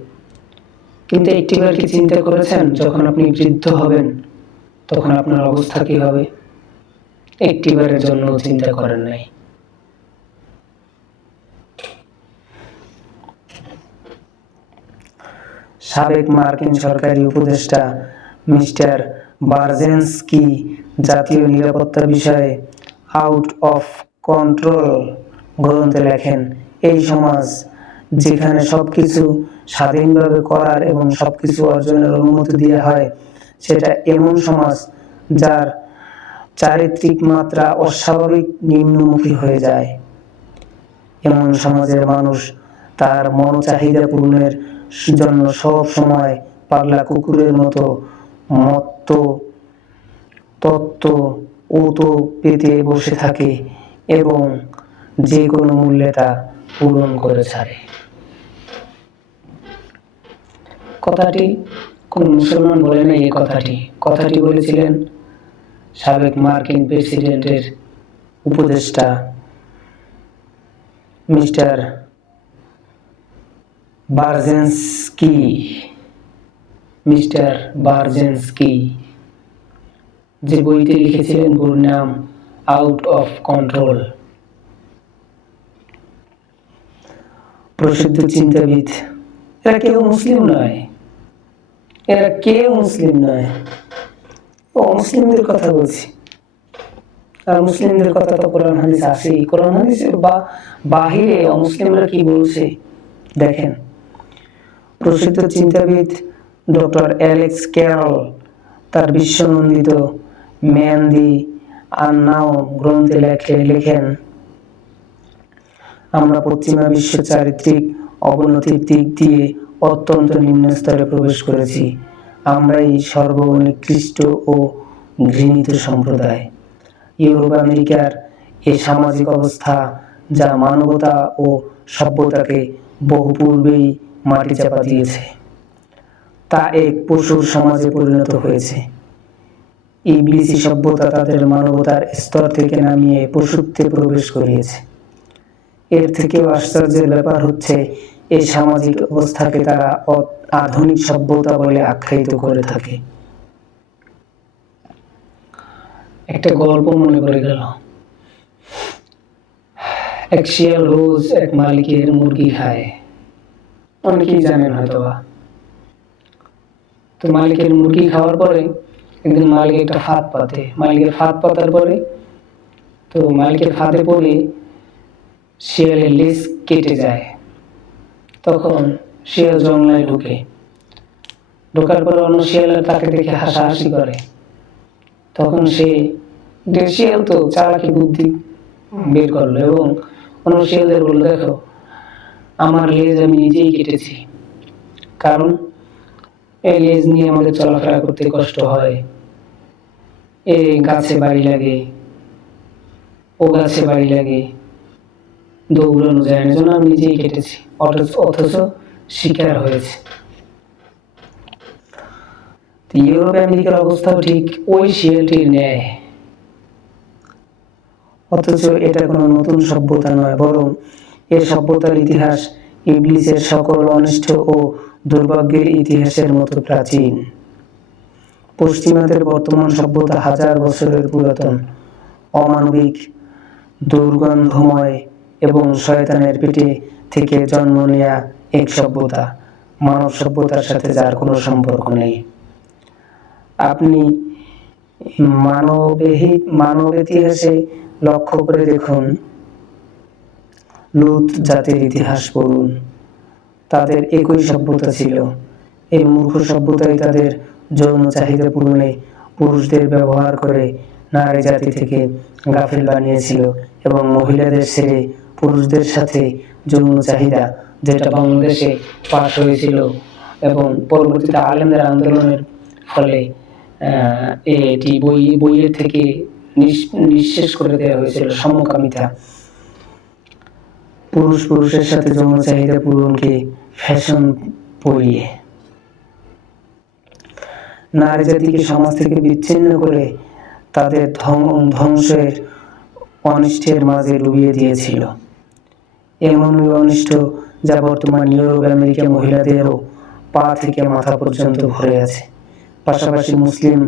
কিন্তু একটিবার কি চিন্তা করেছেন, যখন আপনি বৃদ্ধ হবেন তখন আপনার অবস্থা কি হবে? একটিবারের জন্য চিন্তা করেন নাই। সাবেক মার্কিন সরকারি উপদেষ্টা মিস্টার বারজেনস্কি জাতীয় নিরাপত্তা বিষয়ে আউট অফ কন্ট্রোল গ্রন্থে লেখেন, এই সমাজ যেখানে সবকিছু স্বাধীনভাবে করার এবং সবকিছু অর্জনের অনুমতি দেওয়া হয়, সেটা এমন সমাজ যার চারিত্রিক মাত্রা অস্বাভাবিক নিম্নমুখী হয়ে যায়। এমন সমাজের মানুষ তার মনোচাহিদা পূরণের জন্য সব সময় পাগলা কুকুরের মতো মত্ত তত্ত্ব ওতো পেতে বসে থাকে এবং যে কোনো মূল্যে তা পূরণ করে ছাড়ে। কথাটি কোন মুসলমান বলে না, এই কথাটি বলেছিলেন সাবেক মার্কিন প্রেসিডেন্টের উপদেষ্টা মিস্টার বারজেনস্কি, যে বইতে লিখেছিলেন, বইয়ের নাম আউট অফ কন্ট্রোল। প্রসিদ্ধ চিন্তাবিদ, এরা কেউ মুসলিম নয়, অমুসলিমদের কথা বলছি। আর মুসলিমদের কথা তো কোরআন হাদিস আছেই। কোরআন হাদিসের বাহিরে অমুসলিমরা কি বলছে দেখেন। প্রসিদ্ধ চিন্তাবিদ ডক্টর অ্যালেক্স ক্যারল তার বিশ্বনন্দিত ম্যান দি আননাউন গ্রন্থে লেখেন, আমরা পশ্চিমা বিশ্ব চারিত্রিক অবনতির দিক দিয়ে অত্যন্ত নিম্ন স্তরে প্রবেশ করেছি। আমরাই সর্বনিকৃষ্ট ও ঘৃণিত সম্প্রদায়। ইউরোপ আমেরিকার এই সামাজিক অবস্থা, যা মানবতা ও সভ্যতাকে বহু পূর্বেই মাটি চাপা দিয়েছে, তা এক পশুর সমাজে পরিণত হয়েছে। ইবলিসি সভ্যতা তাদের মানবতার স্তর থেকে নামিয়ে পশুত্বে প্রবেশ করিয়েছে। এর থেকেও আশ্চর্যের ব্যাপার হচ্ছে, এই সামাজিক অবস্থাকে তারা আধুনিক সভ্যতা বলে আখ্যায়িত করে থাকে। একটা গল্প মনে পড়ে গেল। এক শিয়াল রোজ এক মালিকের মুরগি খায়, অনেকেই জানেন হয়তোবা। তো মালিকের মুরগি খাওয়ার পরে একদিন মালিক একটা ফাঁদ পাতে। মালিকের ফাঁদ পাতার পরে তো মালিকের ফাঁদে পড়ে শিয়ালের লেজ কেটে যায়। তখন শিয়াল জঙ্গলায় ঢোকার পরে অন্য শিয়ালের তাকে দেখে হাসাহাসি করে। তখন শিয়াল তো চালাকি বুদ্ধি বের করলো এবং অন্য শিয়ালদের বলল, দেখো, আমার লেজ আমি নিজেই কেটেছি, কারণ এই লেজ নিয়ে আমাদের চলাফেরা করতে কষ্ট হয়, এই গাছে বাড়ি লাগে, ও গাছে বাড়ি লাগে, দৌড়ানো যায় না, জন্য আমি নিজেই কেটেছি। অথচ শিকার হয়েছে। ইউরোপ আমেরিকার অবস্থাও ঠিক ওই শিয়ালটির ন্যায়। অথচ এটা কোনো নতুন সভ্যতা নয়, বরং এই সভ্যতার ইতিহাস ইবলিসের সকল অনিষ্ট ও দুর্ভাগ্যের ইতিহাসের মতো প্রাচীন। পশ্চিমাদের বর্তমান সভ্যতা হাজার বছরের পুরাতন, অমানবিক, দুর্গন্ধময় এবং শয়তানের পেটে থেকে জন্ম নেয়া এক সভ্যতা, মানব সভ্যতার সাথে যার কোনো সম্পর্ক নেই। আপনি মানব ইতিহাসে লক্ষ্য করে দেখুন, লুত জাতির ইতিহাস পড়ুন, তাদের একই সভ্যতা ছিল। এই মূর্খ সভ্যতাই তাদের যৌন চাহিদা পূরণে পুরুষদের ব্যবহার করে নারী জাতি থেকে গাফিল বানিয়েছিল এবং মহিলাদের ছেড়ে পুরুষদের সাথে যৌন চাহিদা, যেটা বাংলাদেশে পাশ হয়েছিল এবং পরবর্তীতে আলেমদের আন্দোলনের ফলে এটি বইয়ের থেকে নিঃশেষ করে দেওয়া হয়েছিল, সমকামিতা। পুরুষের সাথে যৌন চাহিদা পূরণকে ফ্যাশন পরিয়ে নারী জাতিকে সমাজ থেকে বিচ্ছিন্ন করে তাদের ধ্বংসের অনিষ্টের মাঝে ডুবিয়ে দিয়েছিল। এমনই অনিষ্ট যা বর্তমান ইউরোপ আমেরিকা মহিলাদেরও পা থেকে মাথা পর্যন্ত ভরে আছে। পাশাপাশি মুসলিম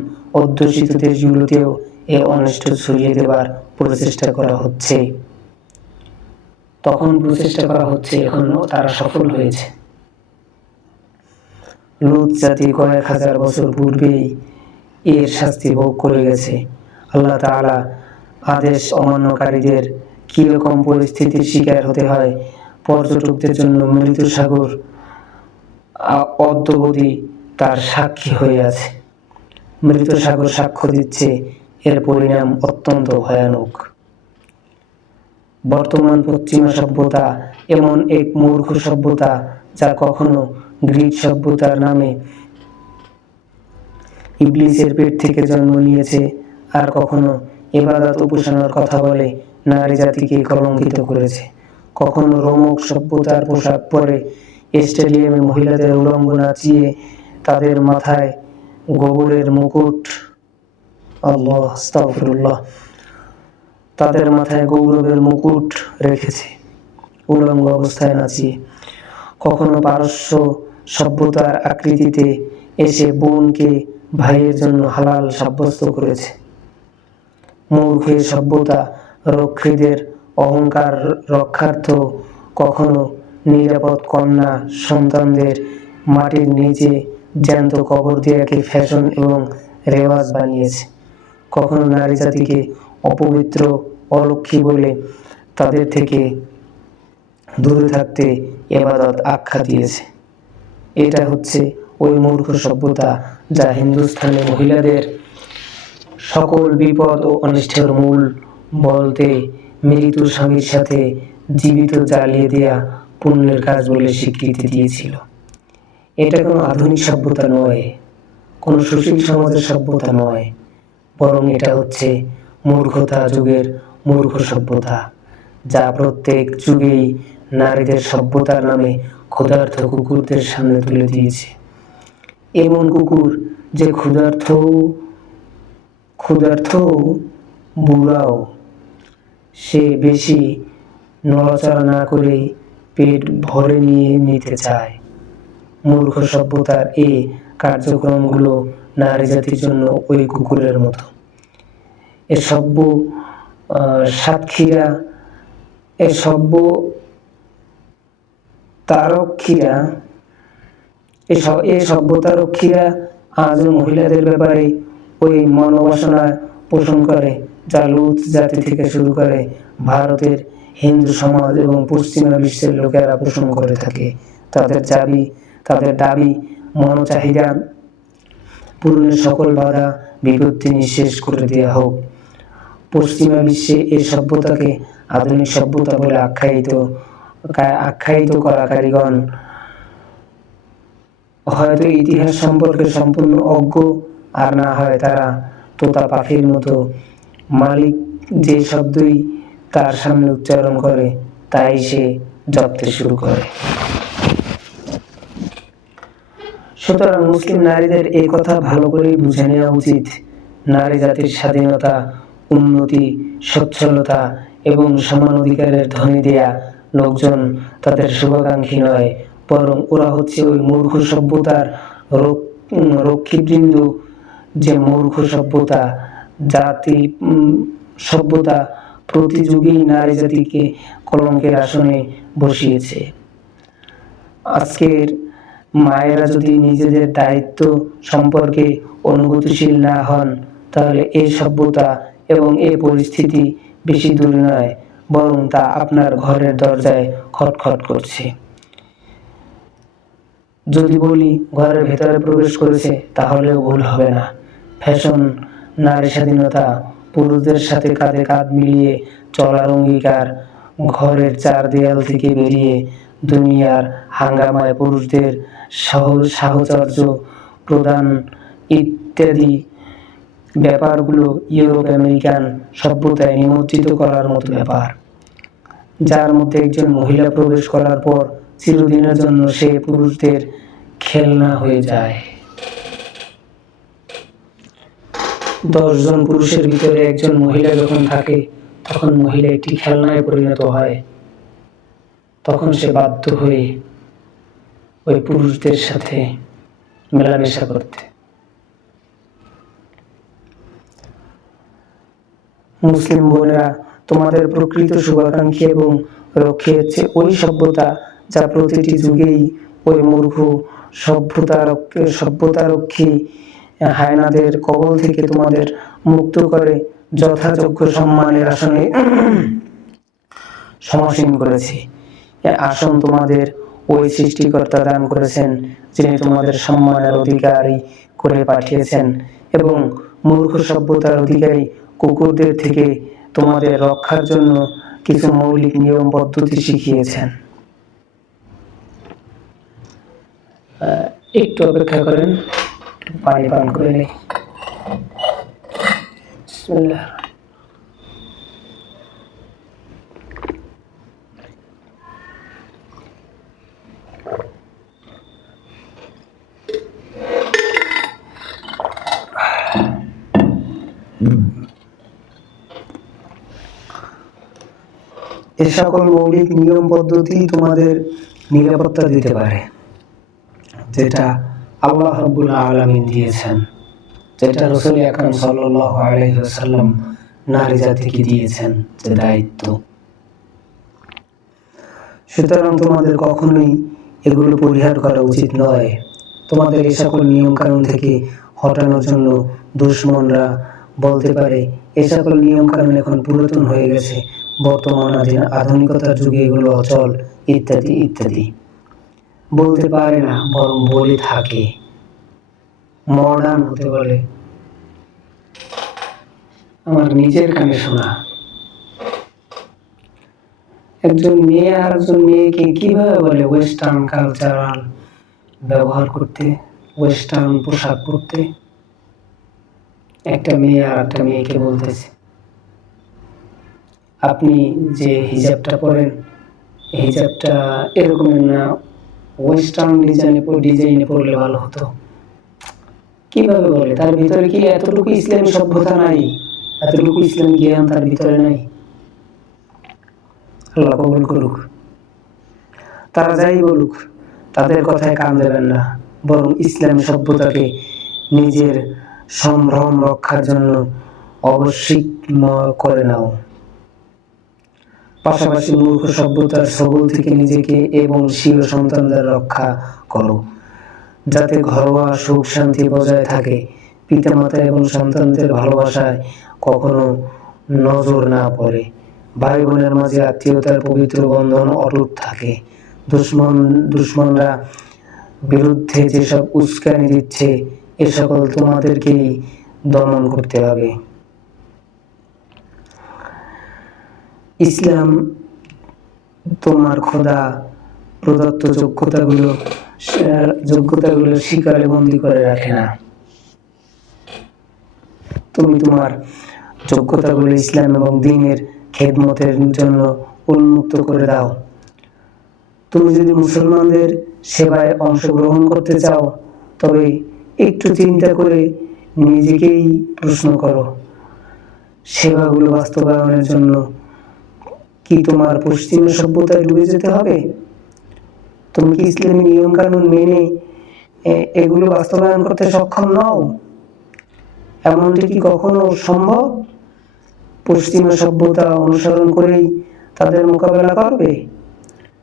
অধ্যুষিত দেশগুলোতেও এ অনিষ্ট ছড়িয়ে দেবার প্রচেষ্টা করা হচ্ছে। এখনো তারা সফল হয়েছে। লুত জাতি কয়েক হাজার বছর পূর্বেই এর শাস্তি ভোগ করে গেছে। আল্লাহ তাআলা আদেশ অমান্যকারীদের কিরকম পরিস্থিতির শিকার হতে হয় পর্যটকদের জন্য মৃত সাগর অদ্যাবধি তার সাক্ষী হয়ে আছে। মৃত সাগর সাক্ষ্য দিচ্ছে এর পরিণাম অত্যন্ত ভয়ানক। বর্তমান পশ্চিমা সভ্যতা এমন এক মূর্খ সভ্যতা যা কখনো গ্রিক সভ্যতার নামে ইবলিসের পেট থেকে জন্ম নিয়েছে, আর কখনো ইবাদত উপাসনার কথা বলে নারী জাতিকে কলঙ্কিত করেছে। কখনো রোমক সভ্যতার পোশাক পরে স্টেডিয়ামে মহিলাদের উলঙ্গ নাচিয়ে তাদের মাথায় গোবরের মুকুট তাদের মাথায় গৌরবের মুকুট রেখেছে উলঙ্গ অবস্থায় নাচিয়ে। কখনো পারস্য সভ্যতার আকৃতিতে এসে বোনকে ভাইয়ের জন্য হালাল সাব্যস্ত করেছে। মূর্খ সভ্যতা রক্ষীদের অহংকার রক্ষার্থ কখনো নিরাপদ কন্যা সন্তানদের মাটির নিচে জ্যান্ত কবর দেওয়াকে ফ্যাশন এবং রেওয়াজ বানিয়েছে। কখনো নারী জাতিকে অপবিত্র অলক্ষী বলে তাদের থেকে দূরে থাকতে ইবাদত আখ্যা দিয়েছে। এটা হচ্ছে ওই মূর্খ সভ্যতা যা হিন্দুস্তানে মহিলাদের সকল বিপদ ও অনিষ্টের মূল বলতে মৃত স্বামীর সাথে জীবিত জ্বালিয়ে দেয়া পুণ্যের কাজ বলে স্বীকৃতি দিয়েছিল। এটা কোনো আধুনিক সভ্যতা নয়, কোনো সুশীল সমাজের সভ্যতা নয়, বরং এটা হচ্ছে মূর্খতা যুগের মূর্খ সভ্যতা, যা প্রত্যেক যুগেই নারীদের সভ্যতার নামে ক্ষুধার্ত কুকুরদের সামনে তুলে দিয়েছে। এমন কুকুর যে ক্ষুধার্ত বুড়াও সে বেশি নড়াচড়া না করেই পেট ভরে নিতে চায়। মূর্খ সভ্যতার এই কার্যক্রমগুলো নারী জাতির জন্য ওই কুকুরের মতো। এ সভ্য সাতক্ষীরা এ সভ্য তারক্ষীরা এই সভ্যতারক্ষীরা আজও মহিলাদের ব্যাপারে ওই মনোবাসনা পোষণ করে যা লুত জাতি থেকে শুরু করে ভারতের হিন্দু সমাজ এবং পশ্চিমা বিশ্বের লোকেরা পোষণ করে থাকে। তাদের দাবি মনোচাহিদা পূরণের সকল বাধা বিপত্তি নিঃশেষ করে দেওয়া হোক। পশ্চিমা বিশ্বে এই সভ্যতাকে আধুনিক সভ্যতা বলে আখ্যায়িত করাকারীগণ হয়তো ইতিহাস সম্পর্কে সম্পূর্ণ অজ্ঞ, আর না হয় তারা তোতা পাখির মতো মালিক যে শব্দই তার সামনে উচ্চারণ করে তাই সে জপতে শুরু করে। সুতরাং মুসলিম নারীদের এই কথা ভালো করেই বুঝে নেওয়া উচিত। নারী জাতির স্বাধীনতা, উন্নতি, সচ্ছলতা এবং সমান অধিকারের ধ্বনি দেয়া লোকজন তাদের শুভাকাঙ্ক্ষী নয়, বরং ওরা হচ্ছে ওই মূর্খ সভ্যতার রক্ষীবৃন্দ। যে মূর্খ সভ্যতা প্রতি যুগেই নারী জাতিকে কলঙ্কের আসনে বসিয়েছে। আজকের মায়েরা যদি নিজেদের দায়িত্ব সম্পর্কে অনুভূতিশীল না হন, তাহলে এই সভ্যতা এবং এই পরিস্থিতি বেশি দূরে নয়, বরং তা আপনার ঘরের দরজায় খটখট করছে। যদি বলি ঘরের ভেতরে প্রবেশ করেছে, তাহলেও ভুল হবে না। ফ্যাশন, নারী স্বাধীনতা, পুরুষদের সাথে কাঁধে কাঁধ মিলিয়ে চলার অঙ্গীকার, ঘরের চার দেয়াল থেকে বেরিয়ে দুনিয়ার হাঙ্গামায় পুরুষদের সাহচর্য প্রদান ইত্যাদি ব্যাপারগুলো ইউরোপ আমেরিকান সভ্যতায় নিমজ্জিত করার মতো ব্যাপার, যার মধ্যে একজন মহিলা প্রবেশ করার পর চিরদিনের জন্য সে পুরুষদের খেলনা হয়ে যায়। 10 জন পুরুষের ভিতরে একজন মহিলা যখন থাকে, তখন মহিলা একটি খেলনায় পরিণত হয়। তখন সে বাধ্য হয়ে ওই পুরুষদের সাথে মেলামেশা করতে। মুসলিম বোনেরা, তোমাদের প্রকৃত শুভাকাঙ্ক্ষী এবং রক্ষী হচ্ছে ওই সভ্যতা যা প্রতিটি যুগেই ওই মূর্খ সভ্যতারক্ষী হায়নাদের কবল থেকে তোমাদের মুক্ত করে যথাযোগ্য সম্মানের আসনে সমাসীন করেছি। আসন তোমাদের ওই সৃষ্টিকর্তা দান করেছেন, যিনি তোমাদের সম্মানের অধিকারী করে পাঠিয়েছেন এবং মূর্খ সভ্যতার অধিকারী কুকুরদের থেকে তোমাদের রক্ষার জন্য কিছু মৌলিক নিয়ম পদ্ধতি শিখিয়েছেন। একটু অপেক্ষা করেন, পানি পান করে নেই। বিসমিল্লাহ। এ সকল মৌলিক নিয়ম পদ্ধতি তোমাদের নিরাপত্তা দিতে পারে, যেটা আল্লাহ রাব্বুল আলামিন দিয়েছেন, যেটা রাসূল আকরাম সাল্লাল্লাহু আলাইহি ওয়াসাল্লাম নারী জাতিকে দিয়েছেন যে দায়িত্ব। সুতরাং তোমাদের কখনোই এগুলো পরিহার করা উচিত নয়। তোমাদের এই সকল নিয়ম কানুন থেকে হটানোর জন্য দুশমনরা বলতে পারে এই সকল নিয়ম কানুন এখন পুরাতন হয়ে গেছে, বর্তমান আধুনিকতার যুগে এগুলো অচল, ইত্যাদি ইত্যাদি। বলতে পারে না, বরং বলে থাকে, মডার্ন হতে বলে। আমার নিজের কানে শোনা। একজন মেয়ে আর একজন মেয়েকে কিভাবে বলে ওয়েস্টার্ন কালচারাল ব্যবহার করতে, ওয়েস্টার্ন পোশাক পরতে। একটা মেয়ে আর একটা মেয়েকে বলতেছে, আপনি যে হিজাবটা পরেন, হিজাবটা এরকমের না, ওয়েস্টার্ন ডিজাইনে পরলে ভালো হতো। কিভাবে বলে? তার ভিতরে কি এতটুকু ইসলামী সভ্যতা নাই? এতটুকু ইসলামী জ্ঞান তার ভিতরে নাই? আল্লাহ কবুল করুক। তারা যাই বলুক, তাদের কথায় কান দেবেন না, বরং ইসলামী সভ্যতাকে নিজের সম্ভ্রম রক্ষার জন্য অবশ্যই করে নাও। পাশাপাশি মূর্খ সভ্যতার সবল থেকে নিজেকে এবং স্বীয় সন্তানদের রক্ষা করো, যাতে ঘরোয়া সুখ শান্তি বজায় থাকে, পিতামাতা এবং সন্তানদের ভালোবাসায় কখনো নজর না পড়ে, ভাই বোনের মাঝে আত্মীয়তার পবিত্র বন্ধন অটুট থাকে। দুশমনরা বিরুদ্ধে যেসব উস্কানি দিচ্ছে, এ সকল তোমাদেরকেই দমন করতে হবে। ইসলাম তোমার খোদা প্রদত্ত যোগ্যতাগুলো শিকারে বন্দী করে রাখে না। তুমি তোমার যোগ্যতাগুলো ইসলাম এবং দ্বীনের খেদমতের জন্য উন্মুক্ত করে দাও। তুমি যদি মুসলমানদের সেবায় অংশগ্রহণ করতে চাও, তবে একটু চিন্তা করে নিজেকেই প্রশ্ন করো, সেবাগুলো বাস্তবায়নের জন্য কি তোমার পশ্চিমা সভ্যতায় ডুবে যেতে হবে? তুমি কি ইসলামী নিয়ম কানুন মেনে এগুলো বাস্তবায়ন করতে সক্ষম নও? এমনটি কি কখনো সম্ভব? পশ্চিমা সভ্যতা অনুসরণ করেই তাদের মোকাবেলা করবে?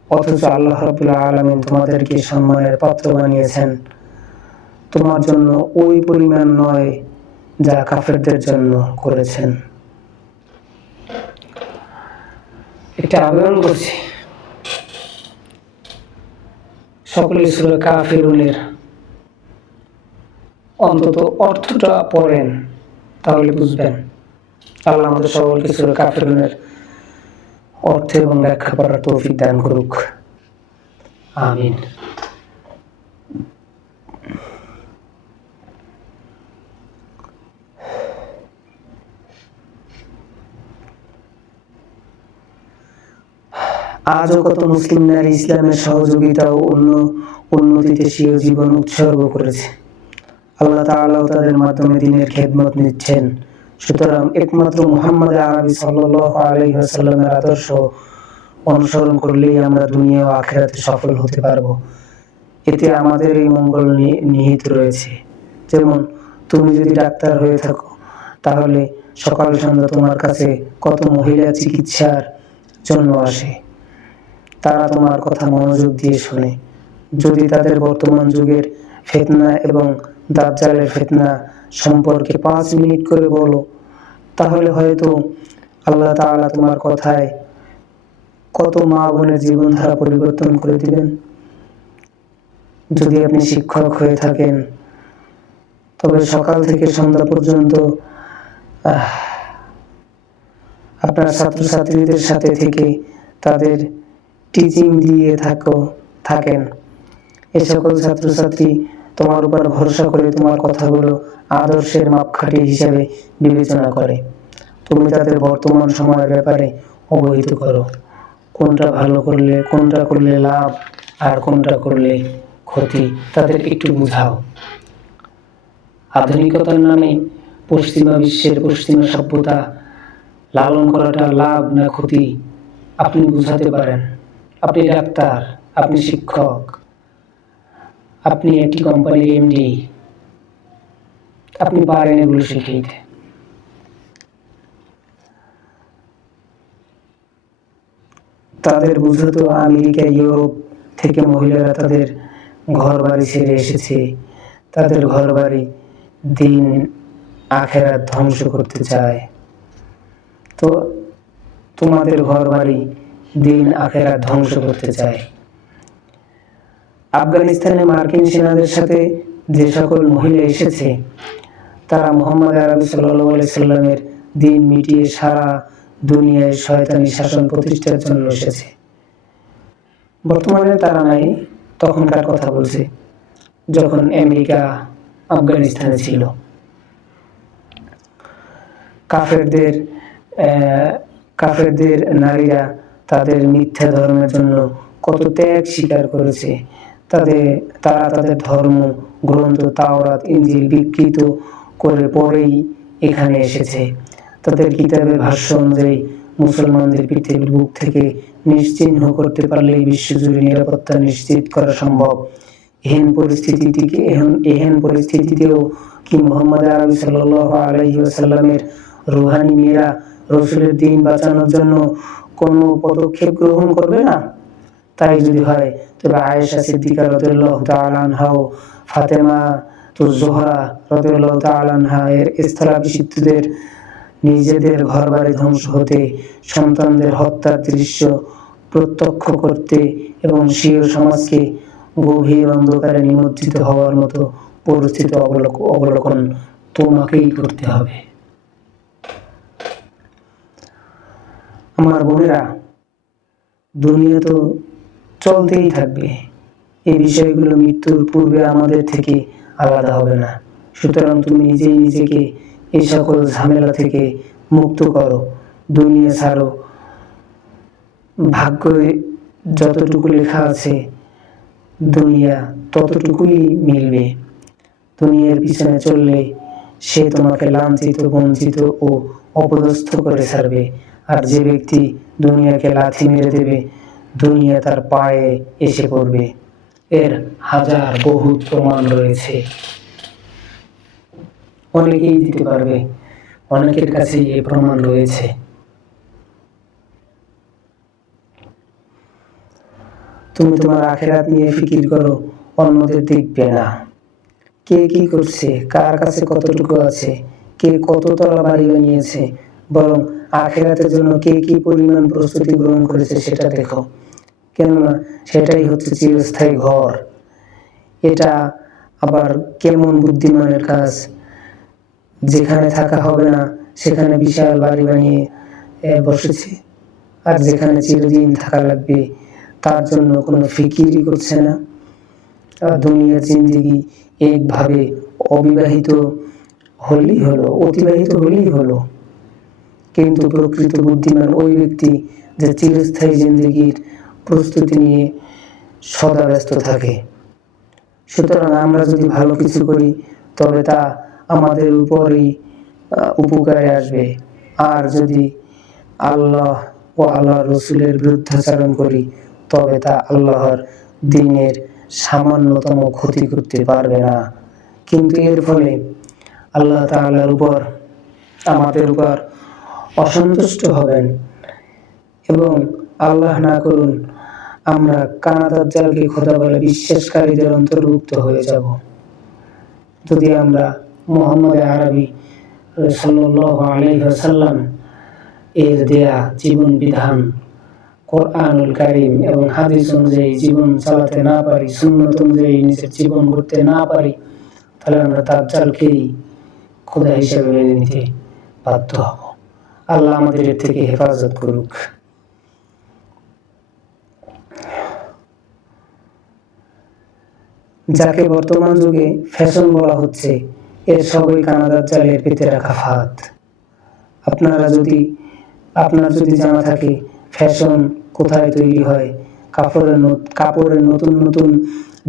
অথচ আল্লাহ রাব্বুল আলামিন তোমাদেরকে সম্মানের পাত্র বানিয়েছেন, তোমার জন্য ওই পরিমাণ নয় যা কাফেরদের জন্য করেছেন। এটা আবেদন করছি, সকলে সূরা কাফিরুনের অন্তত অর্থটা পড়েন, তাহলে বুঝবেন। আল্লাহ আমাদের সকলকে সূরা কাফিরুনের অর্থ এবং ব্যাখ্যা করার তৌফিক দান করুক। আমিন। আজও কত মুসলিম নারী ইসলামের সহযোগিতা ও উন্নতিতে স্বীয় জীবন উৎসর্গ করেছে। আল্লাহ তাআলাও তাদের মাধ্যমে দ্বীনের খেদমত নিচ্ছেন। সুতরাং একমাত্র মুহাম্মদ আরবি সাল্লাল্লাহু আলাইহি ওয়াসাল্লামের আদর্শ অনুসরণ করলেই আমরা দুনিয়া ও আখিরাতে সফল হতে পারব। এতে আমাদের এই মঙ্গল নিহিত রয়েছে। যেমন তুমি যদি ডাক্তার হয়ে থাকো, তাহলে সকাল সন্ধ্যা তোমার কাছে কত মহিলা চিকিৎসার জন্য আসে। তারা তোমার কথা মনোযোগ দিয়ে শোনে। যদি তাদের বর্তমান যুগের ফিতনা এবং দাজ্জালের ফিতনা সম্পর্কে 5 মিনিট করে বলো, তাহলে হয়তো আল্লাহ তাআলা তোমার কথায় কত মা বোনের জীবনধারা পরিবর্তন করে দিবেন। যদি আপনি শিক্ষক হয়ে থাকেন, তবে সকাল থেকে সন্ধ্যা পর্যন্ত আপনার ছাত্রছাত্রীদের সাথে থেকে তাদের টিচিং দিয়ে থাকেন। এই সকল ছাত্রছাত্রী তোমার উপর ভরসা করে তোমার কথাগুলো আদর্শের মাপকাঠি হিসেবে বিবেচনা করে। তুমি তাদের বর্তমান সময়ের ব্যাপারে অবহিত করো, কোনটা ভালো করলে, কোনটা করলে লাভ আর কোনটা করলে ক্ষতি, তাদের একটু বুঝাও। আধুনিকতার নামে পশ্চিমা বিশ্বের পশ্চিমা সভ্যতা লালন করাটা লাভ না ক্ষতি আপনি বুঝাতে পারেন। আপনি ডাক্তার, আপনি শিক্ষক, আপনি একটি কোম্পানির এমডি, আপনি পারেন এগুলো শিখে দিতে। তাদের বুঝতো আমেরিকা ইউরোপ থেকে মহিলারা তাদের ঘর বাড়ি ছেড়ে এসেছে, তাদের ঘর বাড়ি দিন আখেরাত ধ্বংস করতে চায়। তো তোমাদের ঘর বাড়ি দিন আখেরাত ধ্বংস করতে চায়। আফগানিস্তানে মার্কিন সেনাদের সাথে যে সকল মহিলা এসেছে, তারা মুহাম্মদ আরবি সাল্লাল্লাহু আলাইহি সাল্লামের দিন মিটিয়ে সারা দুনিয়ায় শয়তানি শাসন প্রতিষ্ঠার জন্য এসেছে। বর্তমানে তারা নাই, তখনকার কথা বলছে, যখন আমেরিকা আফগানিস্তানে ছিল। কাফেরদের নারীরা তাদের মিথ্যা ধর্মের জন্য কত ত্যাগ স্বীকার করেছে। তারা তাদের ধর্ম গ্রন্থ তাওরাত ইনজিল বিকৃত করে পরেই এখানে এসেছে। তাদের কিতাবের ভাষ্য অনুযায়ী মুসলমানদের পৃথিবীর বুক থেকে নিশ্চিহ্ন করতে পারলেই বিশ্বজুড়ে নিরাপত্তা নিশ্চিত করা সম্ভব। এহেন পরিস্থিতিতেও কি মুহাম্মদ আরবি সাল্লাল্লাহু আলাইহি ওয়াসাল্লামের রুহানি মেয়েরা রাসূলের দ্বীন বাঁচানোর জন্য কোনো পদক্ষেপ গ্রহণ করবে না? তাই যদি হয়, তবে আয়েশা সিদ্দিকা রাদিয়াল্লাহু তাআলা আনহা ও ফাতেমা জোহরা রাদিয়াল্লাহু তাআলা আনহা এর স্থলাভিষিক্তদের নিজেদের ঘরবাড়ি ধ্বংস হতে, সন্তানদের হত্যার দৃশ্য প্রত্যক্ষ করতে এবং শিয়া সমাজকে গভীর অন্ধকারে নিমজ্জিত হওয়ার মতো পরিস্থিতি অবলোকন তোমাকেই করতে হবে। আমার বোনেরা, দুনিয়া তো চলতেই থাকবে। এই বিষয়গুলো মৃত্যুর পূর্বে আমাদের থেকে আলাদা হবে না। সুতরাং তুমি নিজেই নিজেকে এই সকল ঝামেলা থেকে মুক্ত করো, দুনিয়া ছাড়ো। ভাগ্যে যতটুকু লেখা আছে দুনিয়া ততটুকুই মিলবে। দুনিয়ার পিছনে চললে সে তোমাকে লাঞ্ছিত, বঞ্চিত ও অপদস্থ করে ছাড়বে। আর যে ব্যক্তি দুনিয়াকে লাথি মেরে দেবে, দুনিয়া তার পায়ে এসে পড়বে। এর হাজার বহুত প্রমাণ রয়েছে, অনেকেই দিতে পারবে, অনেকের কাছেই এই প্রমাণ রয়েছে। তুমি তোমার আখিরাত নিয়ে ফিকির করো, অন্যদের দেখবে না। কে কি করছে, কার কাছে কতটুকু আছে, কে কততলা বাড়ি বানিয়েছে, বরং আখিরাতের জন্য কে কি পরিমাণ প্রস্তুতি গ্রহণ করেছে সেটা দেখো। কেননা সেটাই হচ্ছে চিরস্থায়ী ঘর। এটা আবার কেমন বুদ্ধিমানের কাজ, যেখানে থাকা হবে না সেখানে বিশাল বাড়ি বানিয়ে বসেছে, আর যেখানে চিরদিন থাকা লাগবে তার জন্য কোনো ফিকিরই করছে না। দুনিয়ার জিন্দেগি একভাবে অতিবাহিত হলেই হলো। কিন্তু প্রকৃত বুদ্ধিমান ওই ব্যক্তি যে চিরস্থায়ী জিন্দেগির প্রস্তুতি নিয়ে সদা ব্যস্ত থাকে। সুতরাং আমরা যদি ভালো কিছু করি তবে তা আমাদের উপরই উপকারে আসবে, আর যদি আল্লাহ ও আল্লাহ রসুলের বিরুদ্ধাচরণ করি তবে তা আল্লাহর দ্বীনের সামান্যতম ক্ষতি করতে পারবে না। কিন্তু এর ফলে আল্লাহ তাআলার উপর, আমাদের উপর অসন্তুষ্ট হবেন এবং আল্লাহ না করুন আমরা কানা দাজ্জালকে খোদা বলে বিশ্বাসকারীদের অন্তর্ভুক্ত হয়ে যাব। যদি আমরা মুহাম্মদ আরবি সাল্লাল্লাহু আলাইহি ওয়াসাল্লাম এর দেয়া জীবন বিধান কোরআনুল কারীম এবং হাদিস অনুযায়ী জীবন চালাতে না পারি, সুন্নত অনুযায়ী নিজের জীবন গড়তে না পারি, তাহলে আমরা দাজ্জালকেই খোদা হিসেবে মেনে নিতে বাধ্য হব। আল্লাহ আমাদের এর থেকে হেফাজত করুক। যাকে বর্তমান যুগে ফ্যাশন বলা হচ্ছে, এর সবই কানা দাজ্জালের পেতে রাখা ফাঁদ। আপনার যদি জানা থাকে ফ্যাশন কোথায় তৈরি হয়, কাপড়ের নতুন নতুন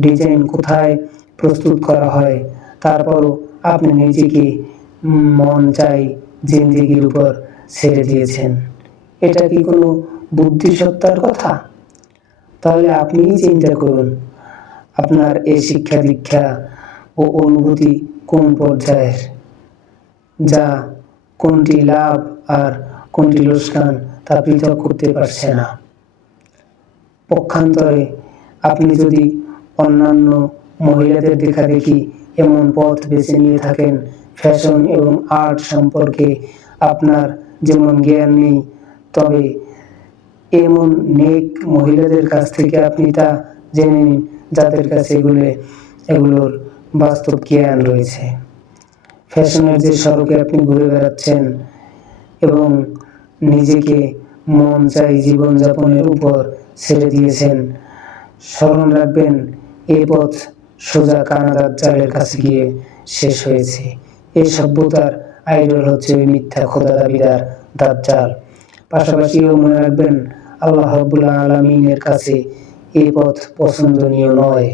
ডিজাইন কোথায় প্রস্তুত করা হয়, তারপরও আপনি নিজেকে মন চাই জিন্দেগির উপর ছেড়ে দিয়েছেন, এটা কি কোনো বুদ্ধিসত্তার কথা? তাহলে আপনিই চিন্তা করুন, আপনার এই শিক্ষা দীক্ষা ও অনুভূতি কোন পর্যায়ের, যা কোনটি লাভ আর কোনটি লোকসান তা পৃথক করতে পারছে না। পক্ষান্তরে আপনি যদি অন্যান্য মহিলাদের দেখা দেখি এমন পথ বেছে নিয়ে থাকেন, ফ্যাশন এবং আর্ট সম্পর্কে আপনার যেমন জ্ঞান নেই, তবে এমন নেক মহিলাদের কাছ থেকে আপনি তা জেনে নিন যাদের কাছে এগুলোর বাস্তব জ্ঞান রয়েছে। ফ্যাশনের যে সড়কে আপনি ঘুরে বেড়াচ্ছেন এবং নিজেকে মন চাই জীবনযাপনের উপর ছেড়ে দিয়েছেন, স্মরণ রাখবেন এই পথ সোজা কানা দাজ্জালের কাছে গিয়ে শেষ হয়েছে। এই সভ্যতার আইডল হচ্ছে ওই মিথ্যা খোদা দাবিদার দাজ্জাল। পাশাপাশিও মনে রাখবেন আল্লাহ রাব্বুল আলামিনের কাছে এই পথ পছন্দনীয় নয়।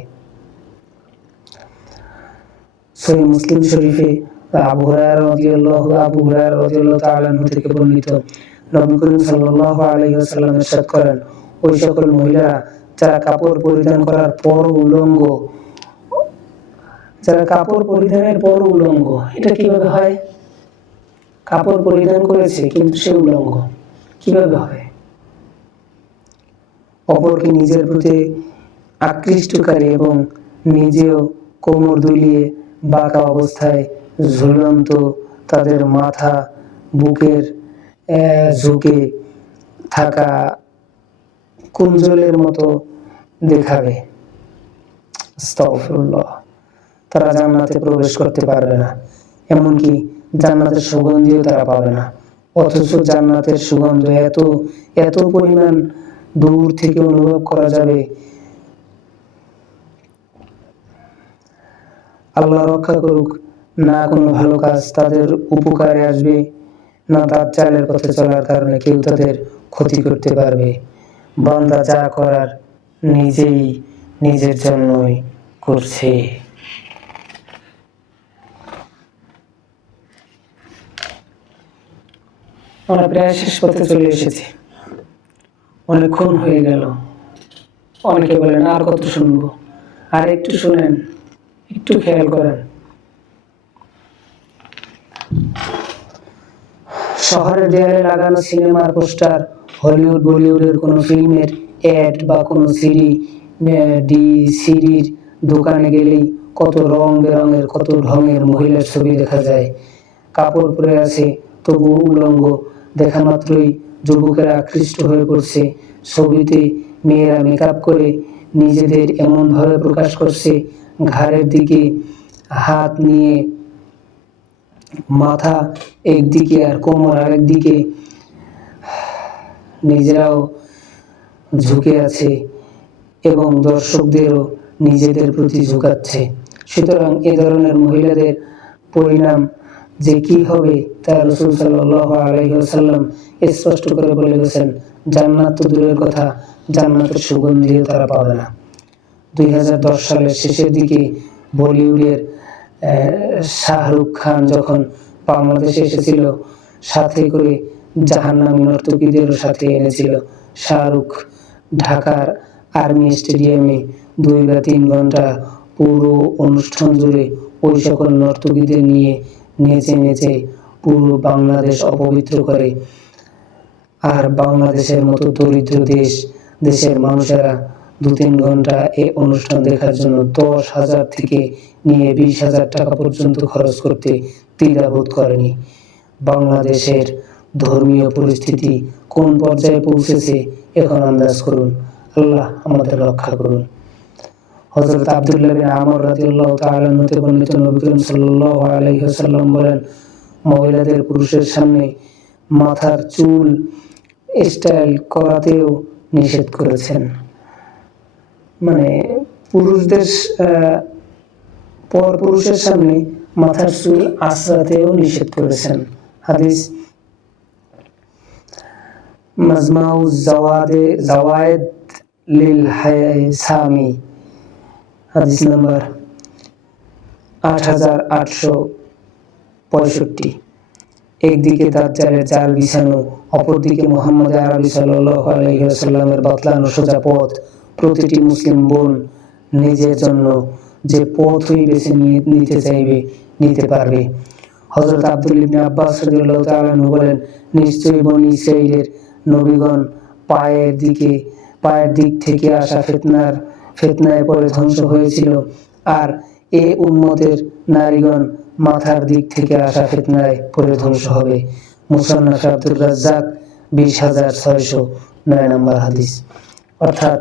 সহিহ মুসলিম শরীফে আবু হুরায়রা রাদিয়াল্লাহু তাআলা আনহু থেকে বর্ণিত, নবী করিম সাল্লাল্লাহু আলাইহি ওয়াসাল্লাম ইরশাদ করেন, ওই সকল মহিলারা যারা কাপড় পরিধানের পর উলঙ্গ, এটা কিভাবে হয়? কাপড় পরিধান করেছে কিন্তু সে উলঙ্গ, কিভাবে হয়? অপরকে নিজের প্রতি আকৃষ্টকারী এবং নিজেও কোমর দুলিয়ে বাঁকা অবস্থায় ঝুলন্ত তাদের মাথা বুকের ঝুঁকে থাকা কুঞ্জলের মতো দেখাবে। আস্তাগফিরুল্লাহ। তারা জান্নাতে প্রবেশ করতে পারবে না, এমনকি জান্নাতের সুগন্ধিও তারা পাবে না। অথচ জান্নাতের সুগন্ধ এত পরিমাণ দূর থেকে অনুভব করা যাবে। আল্লাহ রক্ষা করুক, না কোনো ভালো কাজ তাদের উপকারে আসবে, না দাজ্জালের পথে চলার কারণে কেউ তাদের ক্ষতি করতে পারবে। বান্দা যা করার নিজেই নিজের জন্যই করছে। আমরা প্রায় শেষ পথে চলে এসেছি, অনেকক্ষণ হয়ে গেল। অনেকে বলেন আর কত শুনবো, আর একটু শুনেন, একটু খেয়াল করেন। শহরের দেয়ালে লাগানো সিনেমার পোস্টার, হলিউড বলিউডের কোনো ফিল্মের অ্যাড বা কোনো সিডির দোকানে গেলেই কত রং বেরঙের কত ঢঙের মহিলার ছবি দেখা যায়। কাপড় পরে আছে তবু উলঙ্গ, দেখা মাত্রই যুবকেরা আকৃষ্ট হয়ে পড়ছে। ছবিতে মেয়েরা মেকআপ করে নিজেদের এমনভাবে প্রকাশ করছে, ঘাড়ের দিকে হাত নিয়ে মাথা একদিকে আর কোমর আরেক দিকে নিজেরাও ঝুঁকে আছে এবং দর্শকদেরও নিজেদের প্রতি ঝুঁকাচ্ছে। সুতরাং এ ধরনের মহিলাদের পরিণাম যে কি হবে তা রাসূল সাল্লাল্লাহু আলাইহি ওয়াসাল্লাম স্পষ্ট করে বলে গেছেন। জান্নাত তো দূরের কথা, জান্নাতের সুগন্ধিও তারা পাবে না। 2010 সালের শেষের দিকে বলিউডের শাহরুখ খান যখন বাংলাদেশে এসেছিল, সাথে করে জাহান্নামী নর্তকীদেরও সাথে এনেছিল। শাহরুখ ঢাকার আর্মি স্টেডিয়ামে 2 বা 3 ঘন্টা পুরো অনুষ্ঠান জুড়ে ওই সকল নর্তকীদের নিয়ে নেচে নেচে পুরো বাংলাদেশ অপবিত্র করে। আর বাংলাদেশের মতো দরিদ্র দেশের মানুষেরা 2-3 ঘন্টা এই অনুষ্ঠান দেখার জন্য 10,000 থেকে নিয়ে 20,000 টাকা পর্যন্ত খরচ করতে দ্বিধাবোধ করেনি। বাংলাদেশের ধর্মীয় পরিস্থিতি কোন পর্যায়ে পৌঁছেছে এখন আন্দাজ করুন। আল্লাহ আমাদের রক্ষা করুন। হযরত আব্দুল্লাহ বিন আমর রাদিয়াল্লাহু তাআলা হতে বর্ণিত, নবী করিম সাল্লাল্লাহু আলাইহি ওয়াসাল্লাম বলেন, মহিলাদের পুরুষের সামনে মাথার চুল স্টাইল করাতেও নিষেধ করেছেন। মানে পুরুষের সামনে মাথার চুল আঁচড়াতেও নিষেধ করেছেন। হাদিস মাজমাউজ জাওয়ায়েদ লিল হাইসামি, হাদিস নাম্বার 8865। একদিকে দাজ্জালের জাল বিছানো, অপরদিকে মুহাম্মদ আরবি সাল্লাল্লাহু আলাইহি ওয়াসাল্লামের বাতলানো সোজা পথ। প্রতিটি মুসলিম বোন নিজের জন্য যে পথই বেছে নিতে চাইবে, নিতে পারবে। হযরত আব্দুল্লাহ ইবনে আব্বাস রাদিয়াল্লাহু তাআলা আনহু বলেন, নিশ্চয়ই বনী ইসরাঈলের নবীগণ পায়ের দিক থেকে আসা ফিতনায় পড়ে ধ্বংস হয়েছিল, আর এ উম্মতের নারীগণ মাথার দিক থেকে আসা ফিতনায় পড়ে ধ্বংস হবে। মুসান্নাফ আব্দুর রাজ্জাক 20,609 নম্বর হাদিস। অর্থাৎ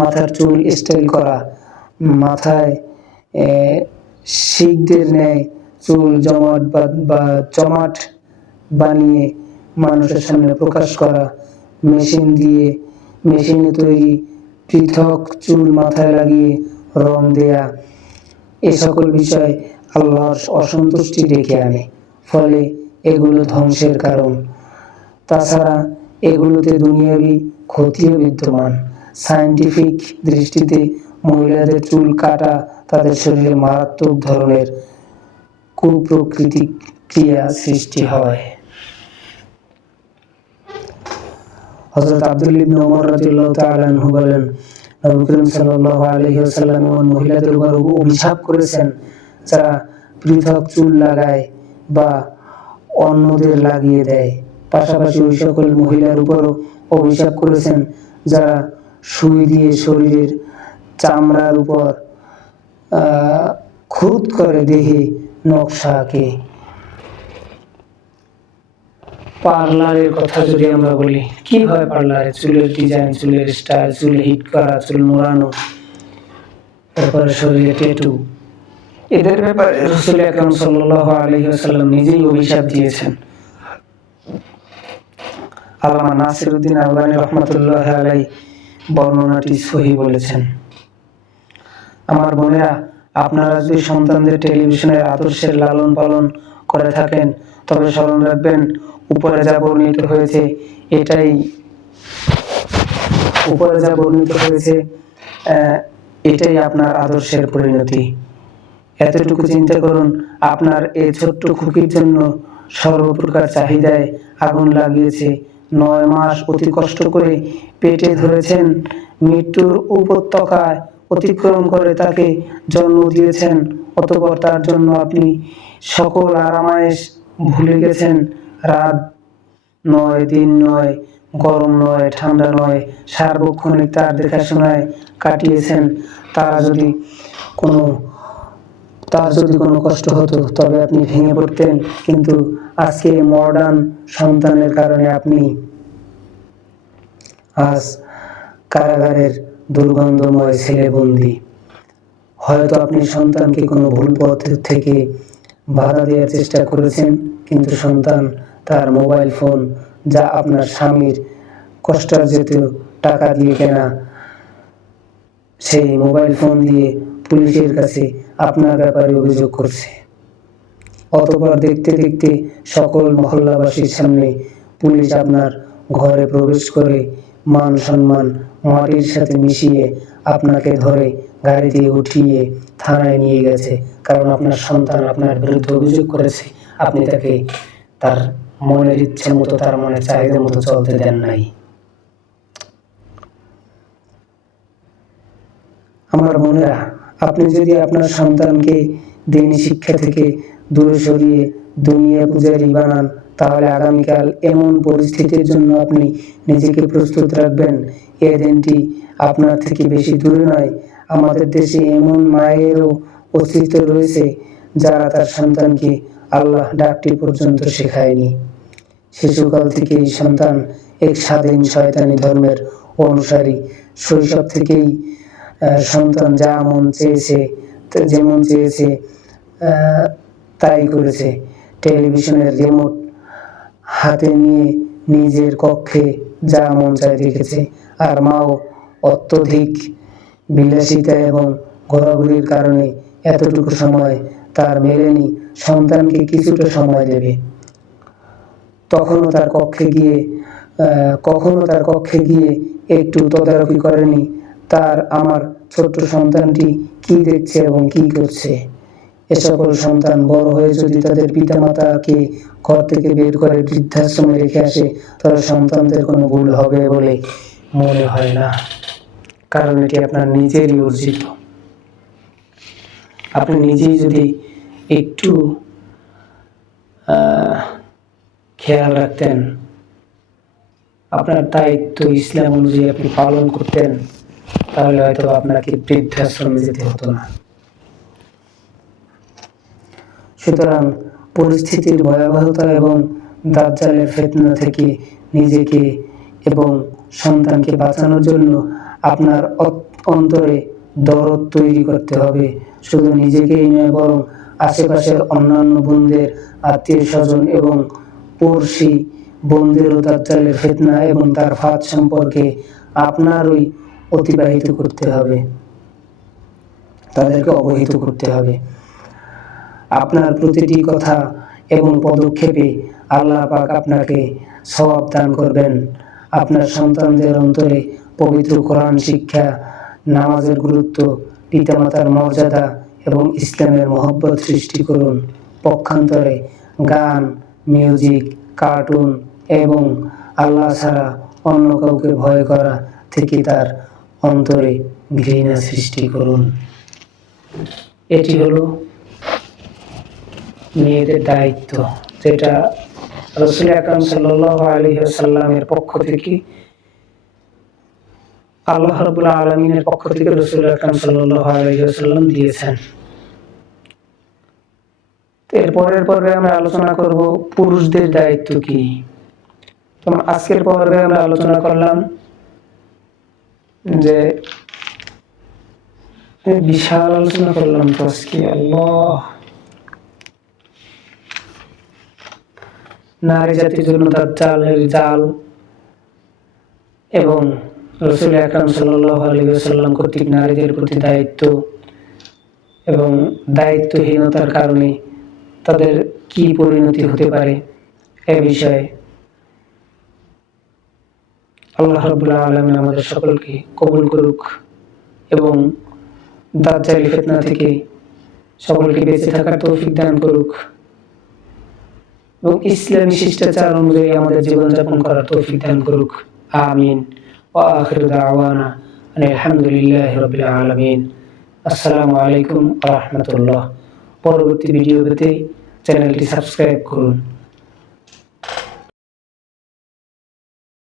মাথার চুল স্টাইল করা, মাথায় শিখদের ন্যায় চুল জমাট বানিয়ে মানুষের সামনে প্রকাশ করা, মেশিনে তৈরি পৃথক চুল মাথায় লাগিয়ে রং দেয়া, এ সকল বিষয় আল্লাহর অসন্তুষ্টি ডেকে আনে, ফলে এগুলো ধ্বংসের কারণ। তাছাড়া এগুলোতে দুনিয়াবি ক্ষতিও বিদ্যমান। সায়েন্টিফিক দৃষ্টিতে মহিলাদের চুল কাটা তাদের শরীরে মারাত্মক ধরনের কুপ্রতিক্রিয়া সৃষ্টি হয়। হযরত আব্দুল্লাহ ইবনে ওমর রাদিয়াল্লাহু তাআলা আনহু বলেন, নবী করিম সাল্লাল্লাহু আলাইহি ওয়াসাল্লাম এমন মহিলাদের উপর অভিশাপ করেছেন যারা পৃথক চুল লাগায় বা অন্যদের লাগিয়ে দেয়। পাশাপাশি ওই সকল মহিলার উপরও অভিশাপ করেছেন যারা সুই দিয়ে শরীরের চামড়ার উপর খুঁত করে দেহে নকশা আঁকে। পার্লারের কথা যদি আমরা বলি, কি হয় পার্লারে? চুলের ডিজাইন, চুলের স্টাইল, চুল হিট করা, চুল মোড়ানো, তারপরে শরীরে ট্যাটু, এদের ব্যাপারে রাসূল আকরাম সাল্লাল্লাহু আলাইহি ওয়াসাল্লাম নিজেই অভিশাপ দিয়েছেন। আল্লামা নাসিরউদ্দিন আলবানী রাহমাতুল্লাহি আলাইহি বর্ণনাটি সহিহ বলেছেন। আমার বোনেরা, আপনারা যদি সন্তানদের টেলিভিশনের আদর্শের লালন পালন করে থাকেন, তবে স্মরণ রাখবেন, উপরে যা বর্ণিত হয়েছে এটাই আপনার আদর্শের পরিণতি। এতটুকু চিন্তা করুন, আপনার এই ছোট্ট খুকির জন্য সর্বপ্রকার চাহিদায় আগুন লাগিয়েছে, 9 মাস অতি কষ্ট করে পেটে ধরেছেন, মৃত্যুর উপত্যকায় অতিক্রম করে তাকে জন্ম দিয়েছেন, অতঃপর তার জন্য আপনি সকল আরামায়েশ ভুলে গেছেন। রাত নয়, দিন নয়, গরম নয়, ঠান্ডা নয়, সার্বক্ষণিক তার দেখাশোনায় কাটিয়েছেন। তার যদি কোনো কষ্ট হতো তবে আপনি ভেঙে পড়তেন, কিন্তু আজকে মডার্ন সন্তানের কারণে আপনি আজ কারাগারের দুর্গন্ধময় ছেলে বন্দী। হয়তো আপনি সন্তানকে কোনো ভুল পথ থেকে বাধা দেওয়ার চেষ্টা করেছেন, কিন্তু সন্তান তার মোবাইল ফোন, যা আপনার স্বামীর কষ্টার্জিত টাকা দিয়ে কেনা, সেই মোবাইল ফোন দিয়ে পুলিশের কাছে আপনার ব্যাপারে অভিযোগ করছে। অতঃপর দেখতে দেখতে সকল মহল্লাবাসীর সামনে পুলিশ আপনার ঘরে প্রবেশ করে মান সম্মান মাটির সাথে মিশিয়ে আপনাকে ধরে গাড়িতে উঠিয়ে থানায় নিয়ে গেছে, কারণ আপনার সন্তান আপনার বিরুদ্ধে অভিযোগ করেছে, আপনি তাকে তার মনের ইচ্ছে মতো, তার মনের চাহিদা মতো চলতে দেন নাই। আমার বোনেরা, আপনি যদি আপনার সন্তানকে দিনী শিক্ষা থেকে দূরে সরিয়ে দুনিয়া পূজারি বানান, তাহলে আগামীকাল এমন পরিস্থিতির জন্য আপনি নিজেকে প্রস্তুত রাখবেন। এই দিনটি আপনার থেকে বেশি দূরে নয়। আমাদের দেশে এমন মায়েরও অস্তিত্ব রয়েছে যারা তার সন্তানকে আল্লাহ ডাকটি পর্যন্ত শেখায়নি। শিশুকাল থেকেই সন্তান এক স্বাধীন শয়তানি ধর্মের অনুসারী। শৈশব থেকেই সন্তান যেমন চেয়েছে তাই করেছে। টেলিভিশনের রিমোট হাতে নিয়ে নিজের কক্ষে যা মন চায় দেখেছে। আর মাও অত্যধিক বিলাসিতা এবং ঘোরাঘুরির কারণে এতটুকু সময় তার মেলেনি। সন্তানকে কিছুটা সময় দেবে। কখনো তার কক্ষে গিয়ে একটু তদারকি করেনি আমার ছোট্ট সন্তানটি কি দেখছে এবং কি করছে। এ সকল সন্তান বড় হয়ে যদি তাদের পিতামাতাকে ঘর থেকে বের করে বৃদ্ধাশ্রমে রেখে আসে, তাহলে সন্তানদের কোনো ভুল হবে বলে মনে হয় না, কারণ এটি আপনার নিজেরই অর্জিত। আপনি নিজেই যদি একটু খেয়াল রাখতেন, আপনার দায়িত্ব ইসলাম অনুযায়ী আপনি পালন করতেন, তাহলে হয়তো আপনাকে বৃদ্ধাশ্রমে যেতে হতো না। সুতরাং পরিস্থিতির ভয়াবহতা এবং দাজ্জালের ফিতনা থেকে নিজেকে এবং সন্তানকে বাঁচানোর জন্য আপনার অন্তরে দরদ তৈরি করতে হবে। শুধু নিজেকেই নয়, বরং আশেপাশের অন্যান্য বোনদের, আত্মীয় স্বজন এবং পড়শি বোনদেরও দাজ্জালের ফিতনা এবং তার ফাঁদ সম্পর্কে আপনারই অতিবাহিত করতে হবে, তাদেরকে অবহিত করতে হবে। আপনার প্রতিটি কথা এবং পদক্ষেপে আল্লাহ পাক আপনাকে সওয়াব দান করবেন। আপনার সন্তানদের অন্তরে পবিত্র কোরআন শিক্ষা, নামাজের গুরুত্ব, পিতামাতার মর্যাদা এবং ইসলামের মহব্বত সৃষ্টি করুন। পক্ষান্তরে গান, মিউজিক, কার্টুন এবং আল্লাহ ছাড়া অন্য কাউকে ভয় করা থেকে তার অন্তরে ঘৃণা সৃষ্টি করুন। এটি হলো মেয়েদের দায়িত্ব, যেটা রাসূল আকরাম সাল্লাল্লাহু আলাইহি ওয়াসাল্লামের পক্ষ থেকে, আল্লাহ রাব্বুল আলামিনের পক্ষ থেকে রাসূল আকরাম সাল্লাল্লাহু আলাইহি ওয়াসাল্লাম দিয়েছেন। এর পরের পর্বে আমরা আলোচনা করব পুরুষদের দায়িত্ব কি। তো আজকের পর্বে আমরা আলোচনা করলাম যে বিশাল আলোচনা করলাম তো আজকে, আল্লাহ, নারী জাতির জন্য দাজ্জালের জাল এবং রাসূল আকরাম সাল্লাল্লাহু আলাইহি ওয়াসাল্লাম কর্তৃক নারীদের প্রতি দায়িত্ব এবং দায়িত্বহীনতার কারণে তাদের কি পরিণতি হতে পারে, এ বিষয়ে আল্লাহ রাব্বুল আলামিন আমাদের সকলকে কবুল করুক এবং দাজ্জালের ফিতনা থেকে সকলকে বেঁচে থাকার তৌফিক দান করুক এবং ইসলামী শিষ্টাচার অনুযায়ী আমাদের জীবনযাপন করার তৌফিক দান করুক। আমিন। ওয়া আখিরু দাওয়ানা আলহামদুলিল্লাহি রাব্বিল আলামিন। আসসালামু আলাইকুম ওয়া রাহমাতুল্লাহ। পরবর্তী ভিডিও পেতে চ্যানেলটি সাবস্ক্রাইব করুন।